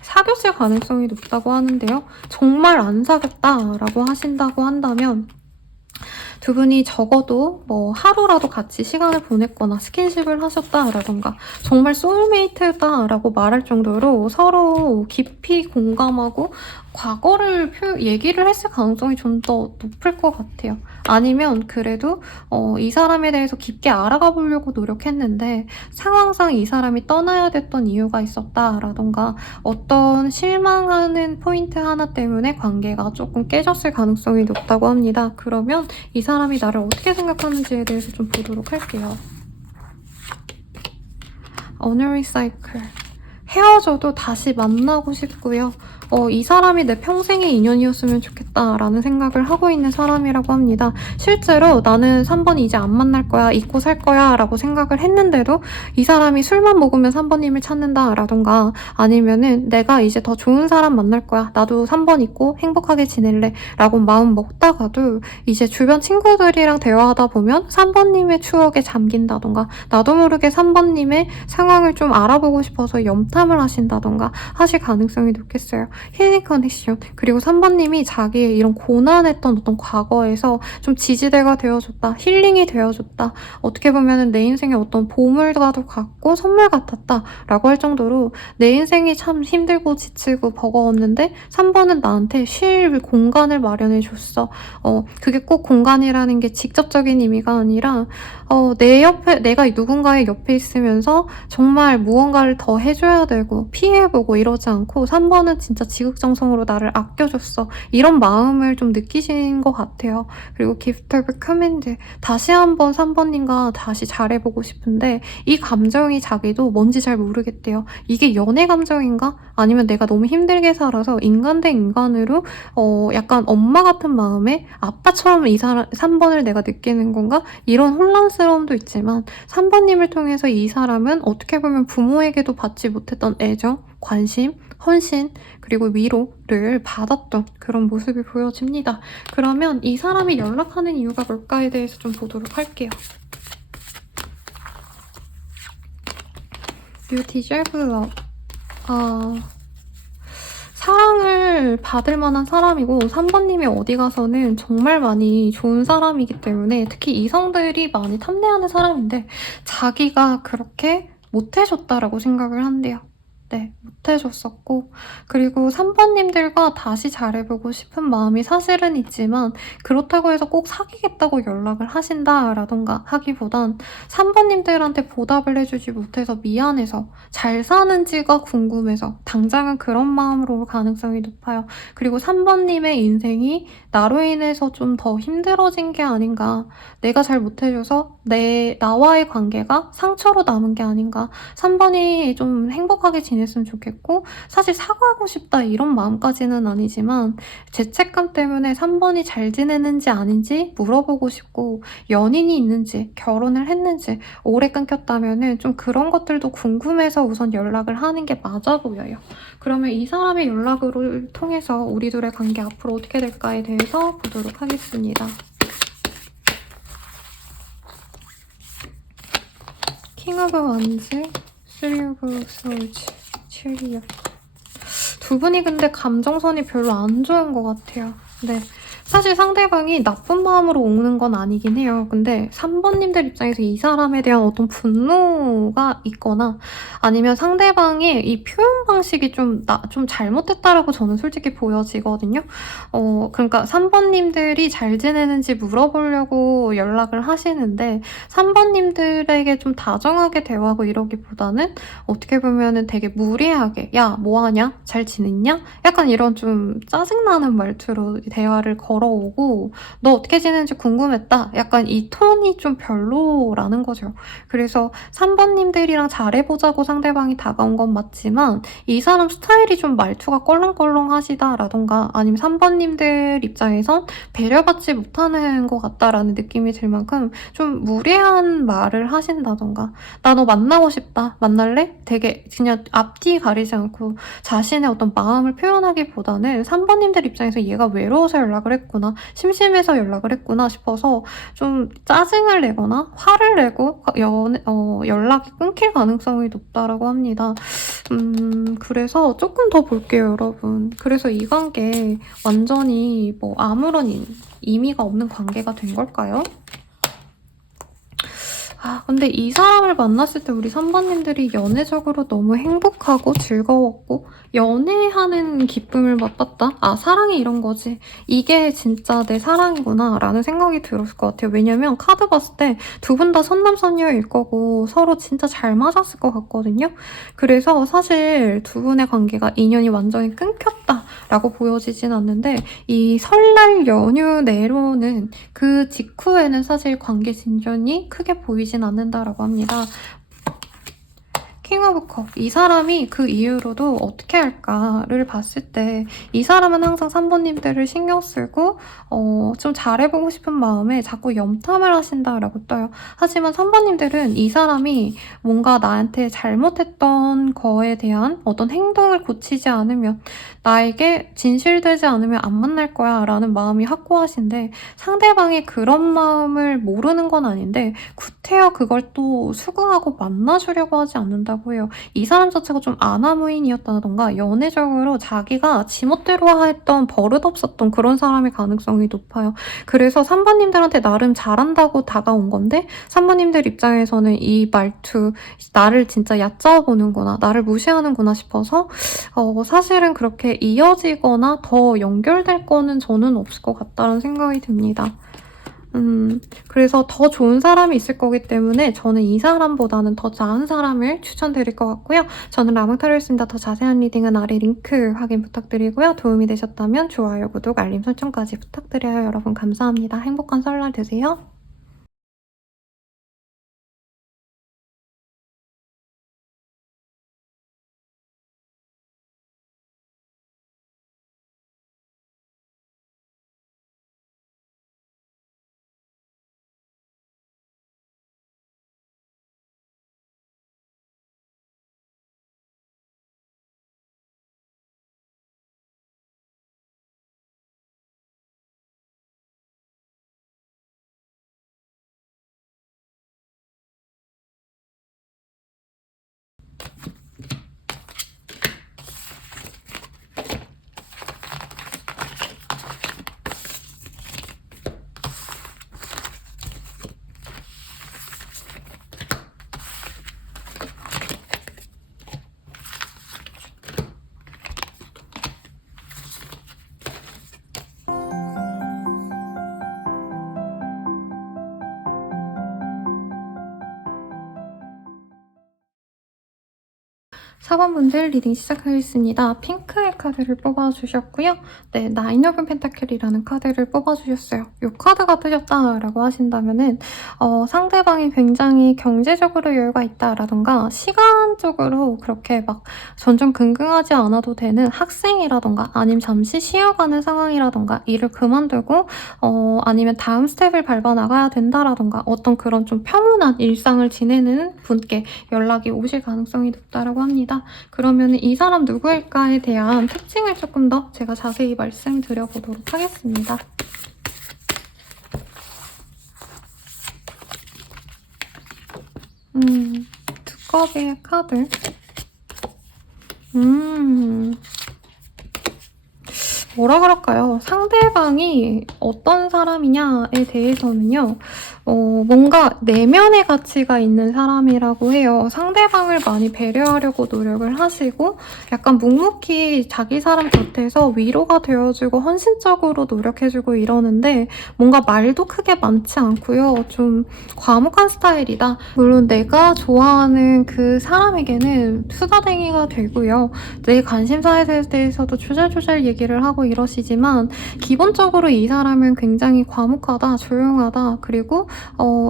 사귀었을 가능성이 높다고 하는데요. 정말 안 사귀었다라고 하신다고 한다면 두 분이 적어도 뭐 하루라도 같이 시간을 보냈거나 스킨십을 하셨다라던가 정말 소울메이트다라고 말할 정도로 서로 깊이 공감하고 과거를 얘기를 했을 가능성이 좀 더 높을 것 같아요. 아니면 그래도 이 사람에 대해서 깊게 알아가 보려고 노력했는데 상황상 이 사람이 떠나야 됐던 이유가 있었다라던가 어떤 실망하는 포인트 하나 때문에 관계가 조금 깨졌을 가능성이 높다고 합니다. 그러면 이 사람이 나를 어떻게 생각하는지에 대해서 좀 보도록 할게요. 언어리사이클. 헤어져도 다시 만나고 싶고요. 이 사람이 내 평생의 인연이었으면 좋겠다라는 생각을 하고 있는 사람이라고 합니다. 실제로 나는 3번이 이제 안 만날 거야, 잊고 살 거야 라고 생각을 했는데도 이 사람이 술만 먹으면 3번님을 찾는다 라던가 아니면은 내가 이제 더 좋은 사람 만날 거야, 나도 3번 잊고 행복하게 지낼래 라고 마음 먹다가도 이제 주변 친구들이랑 대화하다 보면 3번님의 추억에 잠긴다던가 나도 모르게 3번님의 상황을 좀 알아보고 싶어서 염탐을 하신다던가 하실 가능성이 높겠어요. 힐링 커넥션. 그리고 3번님이 자기의 이런 고난했던 어떤 과거에서 좀 지지대가 되어줬다. 힐링이 되어줬다. 어떻게 보면은 내 인생의 어떤 보물과도 같고 선물 같았다. 라고 할 정도로 내 인생이 참 힘들고 지치고 버거웠는데 3번은 나한테 쉴 공간을 마련해줬어. 그게 꼭 공간이라는 게 직접적인 의미가 아니라 내 옆에, 내가 누군가의 옆에 있으면서 정말 무언가를 더 해줘야 되고 피해보고 이러지 않고 3번은 진짜 지극정성으로 나를 아껴줬어. 이런 마음을 좀 느끼신 것 같아요. 그리고 기프트 오브 커맨드. 다시 한번 3번님과 다시 잘해보고 싶은데 이 감정이 자기도 뭔지 잘 모르겠대요. 이게 연애 감정인가? 아니면 내가 너무 힘들게 살아서 인간 대 인간으로 약간 엄마 같은 마음에 아빠처럼 이 사람 3번을 내가 느끼는 건가? 이런 혼란스러움도 있지만 3번님을 통해서 이 사람은 어떻게 보면 부모에게도 받지 못했던 애정, 관심, 헌신, 그리고 위로를 받았던 그런 모습이 보여집니다. 그러면 이 사람이 연락하는 이유가 뭘까에 대해서 좀 보도록 할게요. You deserve love. 사랑을 받을 만한 사람이고 3번님이 어디 가서는 정말 많이 좋은 사람이기 때문에 특히 이성들이 많이 탐내하는 사람인데 자기가 그렇게 못해줬다라고 생각을 한대요. 네, 못해줬었고 그리고 3번님들과 다시 잘해보고 싶은 마음이 사실은 있지만 그렇다고 해서 꼭 사귀겠다고 연락을 하신다라던가 하기보단 3번님들한테 보답을 해주지 못해서 미안해서 잘 사는지가 궁금해서 당장은 그런 마음으로 올 가능성이 높아요. 그리고 3번님의 인생이 나로 인해서 좀 더 힘들어진 게 아닌가, 내가 잘 못해줘서 나와의 관계가 상처로 남은 게 아닌가, 3번이 좀 행복하게 지냈으면 좋겠고 사실 사과하고 싶다 이런 마음까지는 아니지만 죄책감 때문에 3번이 잘 지내는지 아닌지 물어보고 싶고 연인이 있는지 결혼을 했는지 오래 끊겼다면은 좀 그런 것들도 궁금해서 우선 연락을 하는 게 맞아 보여요. 그러면 이 사람의 연락을 통해서 우리 둘의 관계 앞으로 어떻게 될까에 대해서 보도록 하겠습니다. 킹 오브 원즈, 쓰리 오브 소울즈, 칠리어. 두 분이 근데 감정선이 별로 안 좋은 것 같아요. 네. 사실 상대방이 나쁜 마음으로 오는 건 아니긴 해요. 근데 3번님들 입장에서 이 사람에 대한 어떤 분노가 있거나 아니면 상대방의 이 표현 방식이 좀 잘못됐다라고 저는 솔직히 보여지거든요. 그러니까 3번님들이 잘 지내는지 물어보려고 연락을 하시는데 3번님들에게 좀 다정하게 대화하고 이러기보다는 어떻게 보면은 되게 무례하게 야, 뭐하냐? 잘 지냈냐? 약간 이런 좀 짜증나는 말투로 대화를 걸어오고 너 어떻게 지내는지 궁금했다. 약간 이 톤이 좀 별로라는 거죠. 그래서 3번님들이랑 잘해보자고 상대방이 다가온 건 맞지만 이 사람 스타일이 좀 말투가 껄렁껄렁하시다라던가 아니면 3번님들 입장에선 배려받지 못하는 것 같다라는 느낌이 들 만큼 좀 무례한 말을 하신다던가 나 너 만나고 싶다. 만날래? 되게 그냥 앞뒤 가리지 않고 자신의 어떤 마음을 표현하기보다는 3번님들 입장에서 얘가 외로워서 연락을 했구나, 심심해서 연락을 했구나 싶어서 좀 짜증을 내거나 화를 내고 연락이 끊길 가능성이 높다라고 합니다. 그래서 조금 더 볼게요, 여러분. 그래서 이 관계 완전히 뭐 아무런 의미가 없는 관계가 된 걸까요? 근데 이 사람을 만났을 때 우리 3번님들이 연애적으로 너무 행복하고 즐거웠고 연애하는 기쁨을 맛봤다? 사랑이 이런 거지. 이게 진짜 내 사랑이구나 라는 생각이 들었을 것 같아요. 왜냐면 카드 봤을 때 두 분 다 선남선녀일 거고 서로 진짜 잘 맞았을 것 같거든요. 그래서 사실 두 분의 관계가 인연이 완전히 끊겼다라고 보여지진 않는데 이 설날 연휴 내로는 그 직후에는 사실 관계 진전이 크게 보이진 않는다라고 합니다. 킹 오브 컵. 이 사람이 그 이후로도 어떻게 할까를 봤을 때 이 사람은 항상 3번님들을 신경 쓰고 좀 잘해보고 싶은 마음에 자꾸 염탐을 하신다라고 떠요. 하지만 3번님들은 이 사람이 뭔가 나한테 잘못했던 거에 대한 어떤 행동을 고치지 않으면 나에게 진실되지 않으면 안 만날 거야 라는 마음이 확고하신데 상대방이 그런 마음을 모르는 건 아닌데 구태여 그걸 또 수긍하고 만나주려고 하지 않는다고 해요. 이 사람 자체가 좀 아나무인이었다던가 연애적으로 자기가 지멋대로 했던 버릇없었던 그런 사람의 가능성이 높아요. 그래서 3번님들한테 나름 잘한다고 다가온 건데 3번님들 입장에서는 이 말투 나를 진짜 얕잡아보는구나, 나를 무시하는구나 싶어서 사실은 그렇게 이어지거나 더 연결될 거는 저는 없을 것 같다는 생각이 듭니다. 그래서 더 좋은 사람이 있을 거기 때문에 저는 이 사람보다는 더 나은 사람을 추천드릴 것 같고요. 저는 라망타로였습니다. 더 자세한 리딩은 아래 링크 확인 부탁드리고요. 도움이 되셨다면 좋아요, 구독, 알림 설정까지 부탁드려요. 여러분 감사합니다. 행복한 설날 되세요. 사번분들 리딩 시작하겠습니다. 핑크의 카드를 뽑아주셨고요. 네, 나인 오브 펜타클이라는 카드를 뽑아주셨어요. 이 카드가 뜨셨다라고 하신다면은 상대방이 굉장히 경제적으로 여유가 있다라던가 시간적으로 그렇게 막 전전긍긍하지 않아도 되는 학생이라던가 아니면 잠시 쉬어가는 상황이라던가 일을 그만두고 아니면 다음 스텝을 밟아 나가야 된다라던가 어떤 그런 좀 평온한 일상을 지내는 분께 연락이 오실 가능성이 높다라고 합니다. 그러면 이 사람 누구일까에 대한 특징을 조금 더 제가 자세히 말씀드려보도록 하겠습니다. 두꺼비의 카드. 뭐라 그럴까요? 상대방이 어떤 사람이냐에 대해서는요, 뭔가 내면의 가치가 있는 사람이라고 해요. 상대방을 많이 배려하려고 노력을 하시고 약간 묵묵히 자기 사람 곁에서 위로가 되어주고 헌신적으로 노력해주고 이러는데 뭔가 말도 크게 많지 않고요. 좀 과묵한 스타일이다. 물론 내가 좋아하는 그 사람에게는 수다쟁이가 되고요. 내 관심사에 대해서도 조잘조잘 얘기를 하고 이러시지만 기본적으로 이 사람은 굉장히 과묵하다, 조용하다, 그리고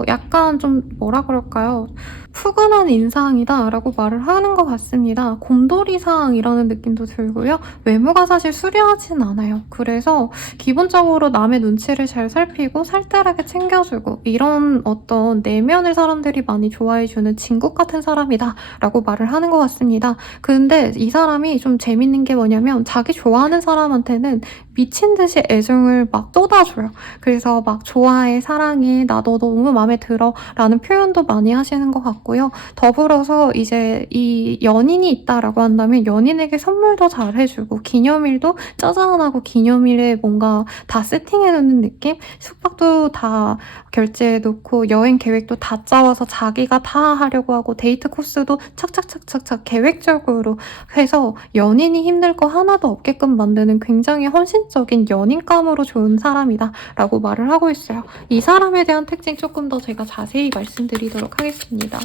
약간 좀 뭐라 그럴까요? 푸근한 인상이다 라고 말을 하는 것 같습니다. 곰돌이상이라는 느낌도 들고요. 외모가 사실 수려하진 않아요. 그래서 기본적으로 남의 눈치를 잘 살피고 살뜰하게 챙겨주고 이런 어떤 내면의 사람들이 많이 좋아해주는 진국 같은 사람이다 라고 말을 하는 것 같습니다. 근데 이 사람이 좀 재밌는 게 뭐냐면 자기 좋아하는 사람한테는 미친 듯이 애정을 막 쏟아줘요. 그래서 막 좋아해, 사랑해, 나 너 너무 마음에 들어 라는 표현도 많이 하시는 것 같고요. 더불어서 이제 이 연인이 있다라고 한다면 연인에게 선물도 잘 해주고 기념일도 짜잔하고 기념일에 뭔가 다 세팅해놓는 느낌? 숙박도 다 결제해놓고 여행 계획도 다 짜와서 자기가 다 하려고 하고 데이트 코스도 착착착착착 계획적으로 해서 연인이 힘들 거 하나도 없게끔 만드는 굉장히 헌신적인 연인감으로 좋은 사람이다 라고 말을 하고 있어요. 이 사람에 대한 특징 조금 더 제가 자세히 말씀드리도록 하겠습니다.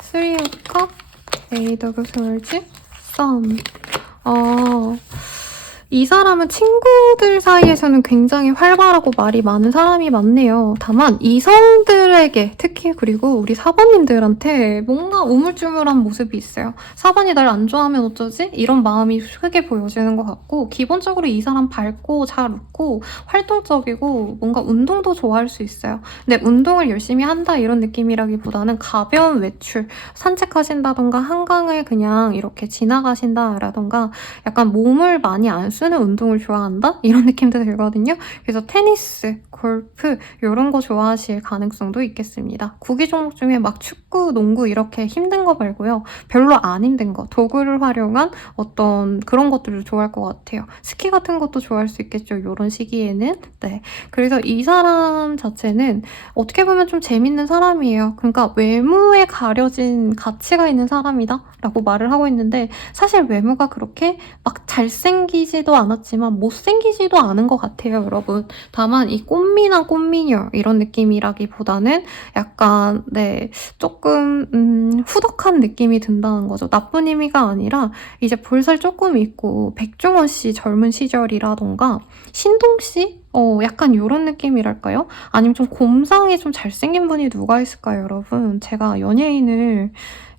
3 of Cup, 8 of Swords, Sun. 이 사람은 친구들 사이에서는 굉장히 활발하고 말이 많은 사람이 많네요. 다만 이성들에게 특히 그리고 우리 4번님들한테 뭔가 우물쭈물한 모습이 있어요. 4번이 날 안 좋아하면 어쩌지? 이런 마음이 크게 보여지는 것 같고 기본적으로 이 사람 밝고 잘 웃고 활동적이고 뭔가 운동도 좋아할 수 있어요. 근데 운동을 열심히 한다 이런 느낌이라기보다는 가벼운 외출, 산책하신다던가 한강을 그냥 이렇게 지나가신다라던가 약간 몸을 많이 안 쓰는 쓰는 운동을 좋아한다? 이런 느낌도 들거든요. 그래서 테니스, 골프 이런 거 좋아하실 가능성도 있겠습니다. 구기 종목 중에 막 축구, 농구 이렇게 힘든 거 말고요. 별로 안 힘든 거, 도구를 활용한 어떤 그런 것들을 좋아할 것 같아요. 스키 같은 것도 좋아할 수 있겠죠. 이런 시기에는. 네. 그래서 이 사람 자체는 어떻게 보면 좀 재밌는 사람이에요. 그러니까 외모에 가려진 가치가 있는 사람이다 라고 말을 하고 있는데 사실 외모가 그렇게 막 잘생기지도 않았지만 못생기지도 않은 것 같아요, 여러분. 다만 이 꽃미남 꽃미녀 이런 느낌이라기보다는 약간 네 조금 후덕한 느낌이 든다는 거죠. 나쁜 의미가 아니라 이제 볼살 조금 있고 백종원 씨 젊은 시절이라던가 신동 씨? 약간 이런 느낌이랄까요? 아니면 좀 곰상에 좀 잘생긴 분이 누가 있을까요, 여러분? 제가 연예인을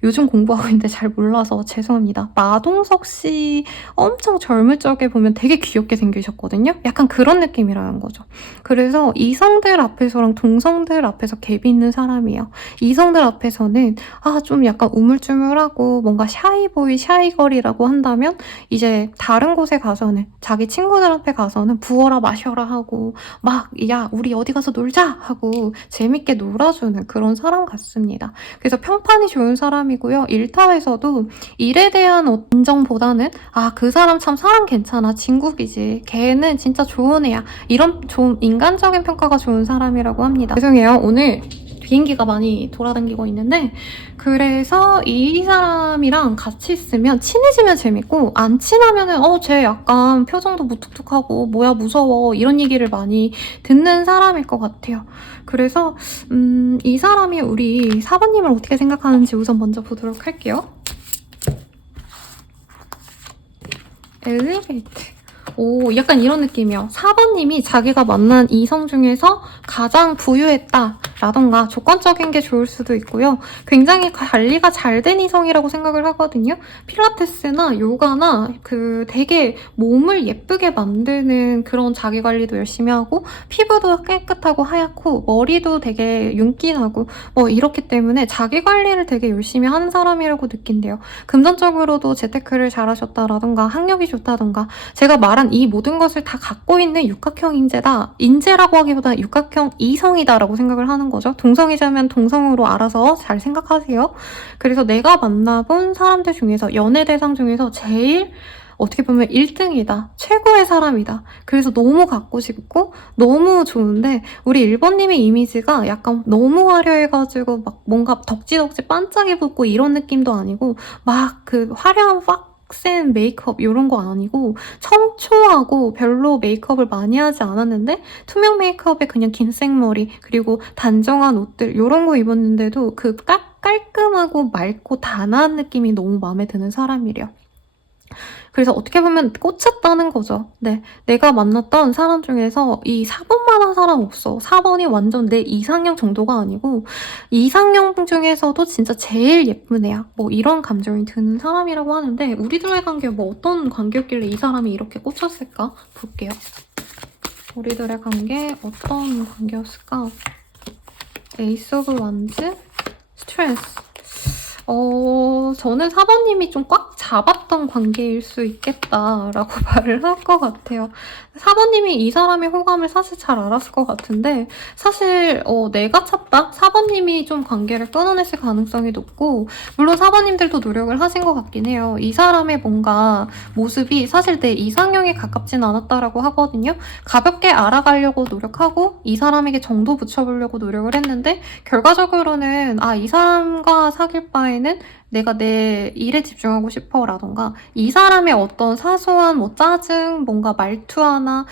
요즘 공부하고 있는데 잘 몰라서 죄송합니다. 마동석 씨 엄청 젊을 적에 보면 되게 귀엽게 생기셨거든요? 약간 그런 느낌이라는 거죠. 그래서 이성들 앞에서랑 동성들 앞에서 갭이 있는 사람이에요. 이성들 앞에서는 좀 약간 우물쭈물하고 뭔가 샤이보이, 샤이걸이라고 한다면 이제 다른 곳에 가서는 자기 친구들 앞에 가서는 부어라 마셔라 하고 막 야 우리 어디 가서 놀자 하고 재밌게 놀아주는 그런 사람 같습니다. 그래서 평판이 좋은 사람이고요. 일타에서도 일에 대한 인정보다는 그 사람 참 사람 괜찮아 진국이지 걔는 진짜 좋은 애야 이런 좀 인간적인 평가가 좋은 사람이라고 합니다. 죄송해요. 오늘 비행기가 많이 돌아다니고 있는데 그래서 이 사람이랑 같이 있으면 친해지면 재밌고 안 친하면은 쟤 약간 표정도 무뚝뚝하고 뭐야 무서워 이런 얘기를 많이 듣는 사람일 것 같아요. 그래서 이 사람이 우리 4번님을 어떻게 생각하는지 우선 먼저 보도록 할게요. 엘리베이트. 약간 이런 느낌이요. 4번님이 자기가 만난 이성 중에서 가장 부유했다 라던가 조건적인 게 좋을 수도 있고요. 굉장히 관리가 잘 된 이성이라고 생각을 하거든요. 필라테스나 요가나 되게 몸을 예쁘게 만드는 그런 자기 관리도 열심히 하고 피부도 깨끗하고 하얗고 머리도 되게 윤기나고 이렇기 때문에 자기 관리를 되게 열심히 하는 사람이라고 느낀대요. 금전적으로도 재테크를 잘하셨다라던가 학력이 좋다던가 제가 말한 이 모든 것을 다 갖고 있는 육각형 인재다. 인재라고 하기보다 육각형 이성이다라고 생각을 하는 거죠. 동성이자면 동성으로 알아서 잘 생각하세요. 그래서 내가 만나본 사람들 중에서 연애 대상 중에서 제일 어떻게 보면 1등이다. 최고의 사람이다. 그래서 너무 갖고 싶고 너무 좋은데 우리 1번님의 이미지가 약간 너무 화려해가지고 막 뭔가 덕지덕지 반짝이 붙고 이런 느낌도 아니고 막 화려한 빡센 메이크업 이런 거 아니고 청초하고 별로 메이크업을 많이 하지 않았는데 투명 메이크업에 그냥 긴 생머리 그리고 단정한 옷들 이런 거 입었는데도 깔끔하고 맑고 단아한 느낌이 너무 마음에 드는 사람이래요. 그래서 어떻게 보면 꽂혔다는 거죠. 네, 내가 만났던 사람 중에서 이 4번만한 사람 없어. 4번이 완전 내 이상형 정도가 아니고 이상형 중에서도 진짜 제일 예쁜 애야. 이런 감정이 드는 사람이라고 하는데 우리들의 관계 어떤 관계였길래 이 사람이 이렇게 꽂혔을까? 볼게요. 우리들의 관계 어떤 관계였을까? 에이스 오브 완즈? 스트레스. 저는 4번님이 좀 꽉 잡았던 관계일 수 있겠다라고 말을 할 것 같아요. 4번님이 이 사람의 호감을 사실 잘 알았을 것 같은데 사실 내가 찾다? 4번님이 좀 관계를 끊어냈을 가능성이 높고 물론 4번님들도 노력을 하신 것 같긴 해요. 이 사람의 뭔가 모습이 사실 내 이상형에 가깝진 않았다라고 하거든요. 가볍게 알아가려고 노력하고 이 사람에게 정도 붙여보려고 노력을 했는데 결과적으로는 이 사람과 사귈 바에는 내가 내 일에 집중하고 싶어 라던가 이 사람의 어떤 사소한 짜증, 뭔가 말투 하나,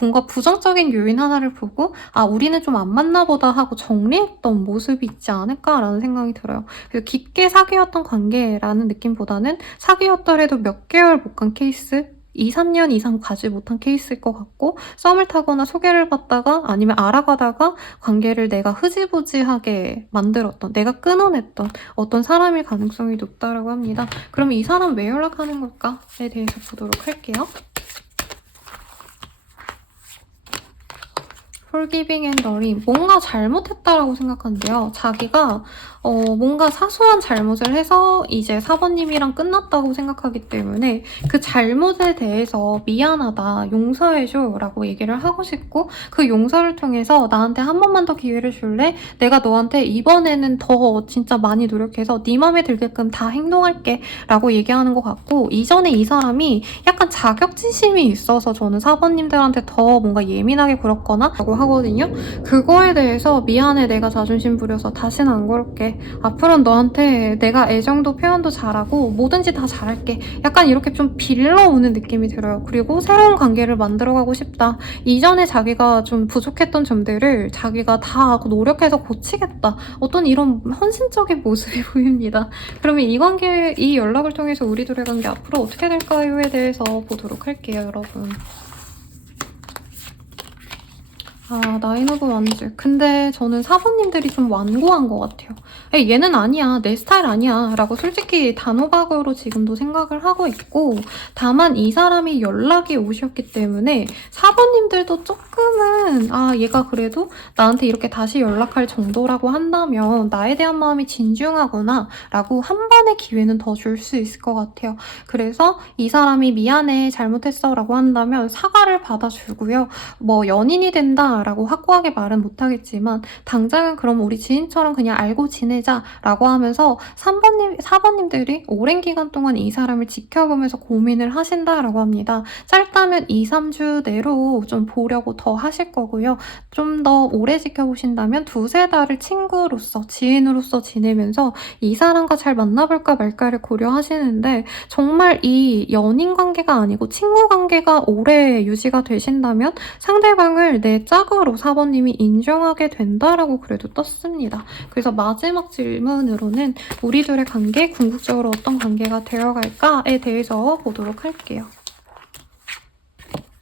뭔가 부정적인 요인 하나를 보고 우리는 좀 안 맞나 보다 하고 정리했던 모습이 있지 않을까라는 생각이 들어요. 그래서 깊게 사귀었던 관계라는 느낌보다는 사귀었더라도 몇 개월 못 간 케이스? 2, 3년 이상 가지 못한 케이스일 것 같고 썸을 타거나 소개를 받다가 아니면 알아가다가 관계를 내가 흐지부지하게 만들었던 내가 끊어냈던 어떤 사람일 가능성이 높다고 합니다. 그럼 이 사람 왜 연락하는 걸까에 대해서 보도록 할게요. forgiving and loving. 뭔가 잘못했다라고 생각한대요. 자기가 뭔가 사소한 잘못을 해서 이제 4번님이랑 끝났다고 생각하기 때문에 그 잘못에 대해서 미안하다, 용서해줘 라고 얘기를 하고 싶고, 그 용서를 통해서 나한테 한 번만 더 기회를 줄래? 내가 너한테 이번에는 더 진짜 많이 노력해서 네 맘에 들게끔 다 행동할게 라고 얘기하는 것 같고, 이전에 이 사람이 약간 자격지심이 있어서 저는 4번님들한테 더 뭔가 예민하게 굴었거나 라고 하거든요. 그거에 대해서 미안해, 내가 자존심 부려서 다시는 안 그럴게, 앞으로는 너한테 내가 애정도 표현도 잘하고 뭐든지 다 잘할게, 약간 이렇게 좀 빌러오는 느낌이 들어요. 그리고 새로운 관계를 만들어가고 싶다, 이전에 자기가 좀 부족했던 점들을 자기가 다 노력해서 고치겠다, 어떤 이런 헌신적인 모습이 보입니다. 그러면 이 연락을 통해서 우리 둘의 관계 앞으로 어떻게 될까요에 대해서 보도록 할게요, 여러분. 나인 오브 완즈. 근데 저는 4번님들이 좀 완고한 것 같아요. 에이, 얘는 아니야, 내 스타일 아니야 라고 솔직히 단호박으로 지금도 생각을 하고 있고, 다만 이 사람이 연락이 오셨기 때문에 4번님들도 조금은 얘가 그래도 나한테 이렇게 다시 연락할 정도라고 한다면 나에 대한 마음이 진중하구나 라고 한 번의 기회는 더 줄 수 있을 것 같아요. 그래서 이 사람이 미안해, 잘못했어 라고 한다면 사과를 받아주고요. 뭐 연인이 된다 라고 확고하게 말은 못하겠지만 당장은 그럼 우리 지인처럼 그냥 알고 지내자 라고 하면서 4번님들이 오랜 기간 동안 이 사람을 지켜보면서 고민을 하신다라고 합니다. 짧다면 2, 3주 내로 좀 보려고 더 하실 거고요. 좀 더 오래 지켜보신다면 2, 3달을 친구로서, 지인으로서 지내면서 이 사람과 잘 만나볼까 말까를 고려하시는데, 정말 이 연인 관계가 아니고 친구 관계가 오래 유지가 되신다면 상대방을 내 짝으로 4번님이 인정하게 된다라고 그래도 떴습니다. 그래서 마지막 질문으로는 우리 둘의 관계, 궁극적으로 어떤 관계가 되어갈까에 대해서 보도록 할게요.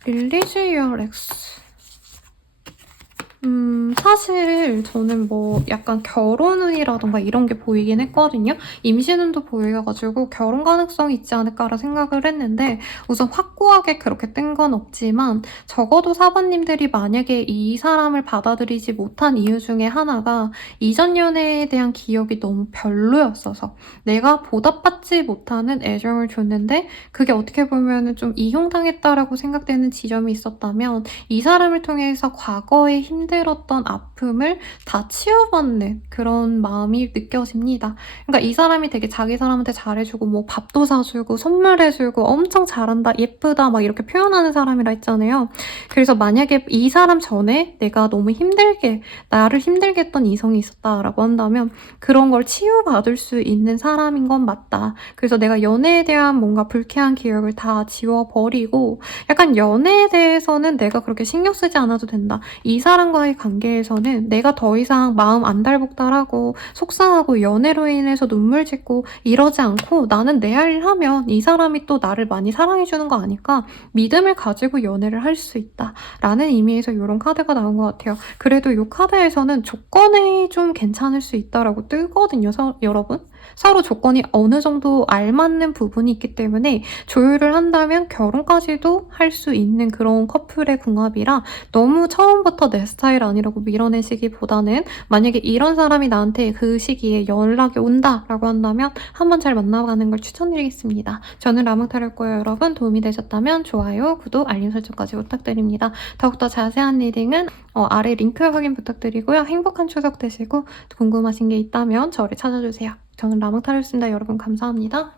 Release your ex. 사실 저는 뭐 약간 결혼운이라던가 이런 게 보이긴 했거든요. 임신운도 보여가지고 결혼 가능성이 있지 않을까라 생각을 했는데, 우선 확고하게 그렇게 뜬 건 없지만 적어도 4번님들이 만약에 이 사람을 받아들이지 못한 이유 중에 하나가 이전 연애에 대한 기억이 너무 별로였어서 내가 보답받지 못하는 애정을 줬는데 그게 어떻게 보면 좀 이용당했다라고 생각되는 지점이 있었다면, 이 사람을 통해서 과거에 힘들었던 아픔을 다 치유받는 그런 마음이 느껴집니다. 그러니까 이 사람이 되게 자기 사람한테 잘해주고 뭐 밥도 사주고 선물해주고 엄청 잘한다, 예쁘다 막 이렇게 표현하는 사람이라 했잖아요. 그래서 만약에 이 사람 전에 내가 너무 나를 힘들게 했던 이성이 있었다라고 한다면 그런 걸 치유받을 수 있는 사람인 건 맞다. 그래서 내가 연애에 대한 뭔가 불쾌한 기억을 다 지워버리고 약간 연애에 대해서는 내가 그렇게 신경 쓰지 않아도 된다. 이 사람과의 관계에서는 내가 더 이상 마음 안달복달하고 속상하고 연애로 인해서 눈물 짓고 이러지 않고 나는 내 할 일 하면 이 사람이 또 나를 많이 사랑해주는 거 아니까 믿음을 가지고 연애를 할 수 있다 라는 의미에서 이런 카드가 나온 것 같아요. 그래도 이 카드에서는 조건이 좀 괜찮을 수 있다라고 뜨거든요, 여러분. 서로 조건이 어느 정도 알맞는 부분이 있기 때문에 조율을 한다면 결혼까지도 할 수 있는 그런 커플의 궁합이라 너무 처음부터 내 스타일 아니라고 밀어내시기보다는, 만약에 이런 사람이 나한테 그 시기에 연락이 온다라고 한다면 한번 잘 만나가는 걸 추천드리겠습니다. 저는 라몽타로였고요. 여러분 도움이 되셨다면 좋아요, 구독, 알림 설정까지 부탁드립니다. 더욱더 자세한 리딩은 아래 링크 확인 부탁드리고요. 행복한 추석 되시고 궁금하신 게 있다면 저를 찾아주세요. 저는 라몽타로였습니다. 여러분 감사합니다.